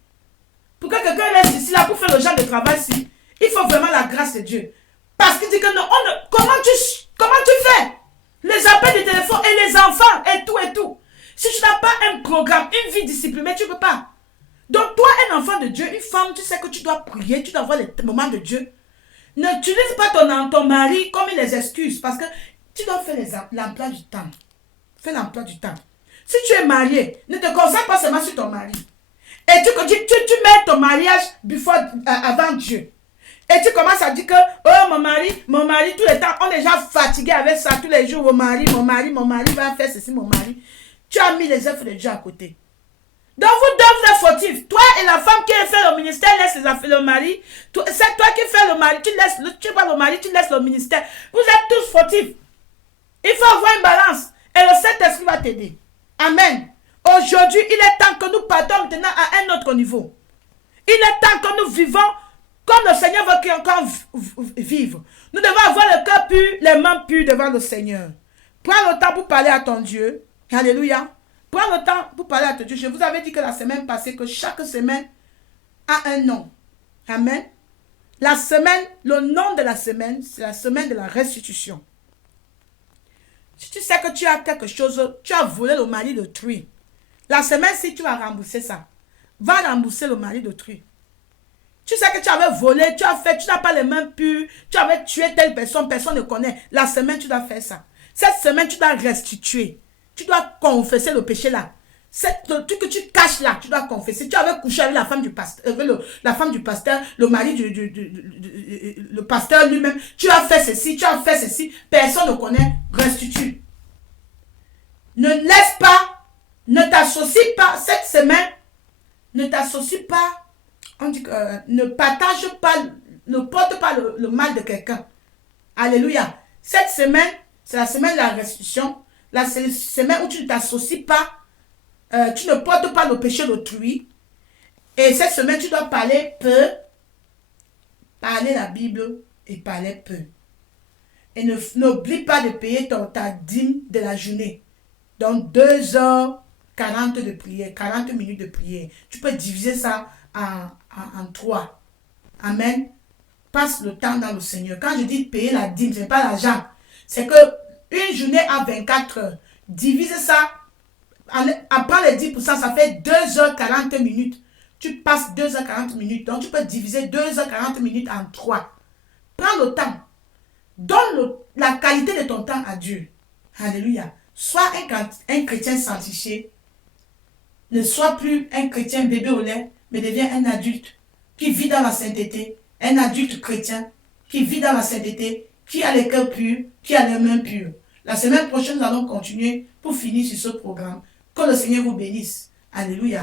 Pour que quelqu'un reste ici là pour faire le genre de travail ici, il faut vraiment la grâce de Dieu. Parce qu'il dit que non, comment tu fais? Les appels de téléphone et les enfants et tout. Si tu n'as pas un programme, une vie disciplinée, tu ne peux pas. Donc toi, un enfant de Dieu, une femme, tu sais que tu dois prier, tu dois avoir les moments de Dieu. N'utilise pas ton mari comme les excuses parce que tu dois faire l'emploi du temps. Fais l'emploi du temps. Si tu es marié, ne te concentre pas seulement sur ton mari. Et tu mets ton mariage avant Dieu. Et tu commences à dire que oh mon mari, tout le temps, on est déjà fatigué avec ça, tous les jours, mon mari va faire ceci, mon mari. Tu as mis les œuvres de Dieu à côté. Donc vous deux, vous êtes fautifs. Toi et la femme qui fait le ministère, laisse le mari. C'est toi qui fais le mari, tu vois le mari, tu laisses le ministère. Vous êtes tous fautifs. Il faut avoir une balance. Et le Saint-Esprit va t'aider. Amen. Aujourd'hui, il est temps que nous partons maintenant à un autre niveau. Il est temps que nous vivons comme le Seigneur veut qu'on vive. Nous devons avoir le cœur pur, les mains pures devant le Seigneur. Prends le temps pour parler à ton Dieu. Alléluia. Prends le temps pour parler à ton Dieu. Je vous avais dit que la semaine passée, que chaque semaine a un nom. Amen. La semaine, le nom de la semaine, c'est la semaine de la restitution. Si tu sais que tu as quelque chose, tu as volé le mari d'autrui. La semaine, si tu vas rembourser ça, va rembourser le mari d'autrui. Tu sais que tu avais volé, tu n'as pas les mains pures, tu avais tué telle personne, personne ne connaît. La semaine, tu dois faire ça. Cette semaine, tu dois restituer. Tu dois confesser le péché là. le truc que tu caches là, tu dois confesser. Tu avais couché avec la femme du pasteur, la femme du pasteur, le mari le pasteur lui-même. Tu as fait ceci, tu as fait ceci. Personne ne connaît. Restitue. Ne laisse pas, ne t'associe pas cette semaine. Ne t'associe pas. On dit ne partage pas, ne porte pas le mal de quelqu'un. Alléluia. Cette semaine, c'est la semaine de la restitution. La semaine où tu ne t'associes pas. Tu ne portes pas le péché d'autrui. Et cette semaine, tu dois parler peu. Parler la Bible et parler peu. Et n'oublie pas de payer ta dîme de la journée. Donc 2h40 de prière, 40 minutes de prière. Tu peux diviser ça en 3. Amen. Passe le temps dans le Seigneur. Quand je dis payer la dîme, ce n'est pas l'argent. C'est que une journée à 24 heures. Divise ça. Après les 10%, ça fait 2h40 minutes. Tu passes 2h40 minutes. Donc, tu peux diviser 2h40 minutes en 3. Prends le temps. Donne la qualité de ton temps à Dieu. Alléluia. Sois un chrétien sanctifié. Ne sois plus un chrétien bébé au lait, mais deviens un adulte qui vit dans la sainteté. Un adulte chrétien qui vit dans la sainteté, qui a les cœurs purs, qui a les mains pures. La semaine prochaine, nous allons continuer pour finir sur ce programme. Que le Seigneur vous bénisse. Alléluia.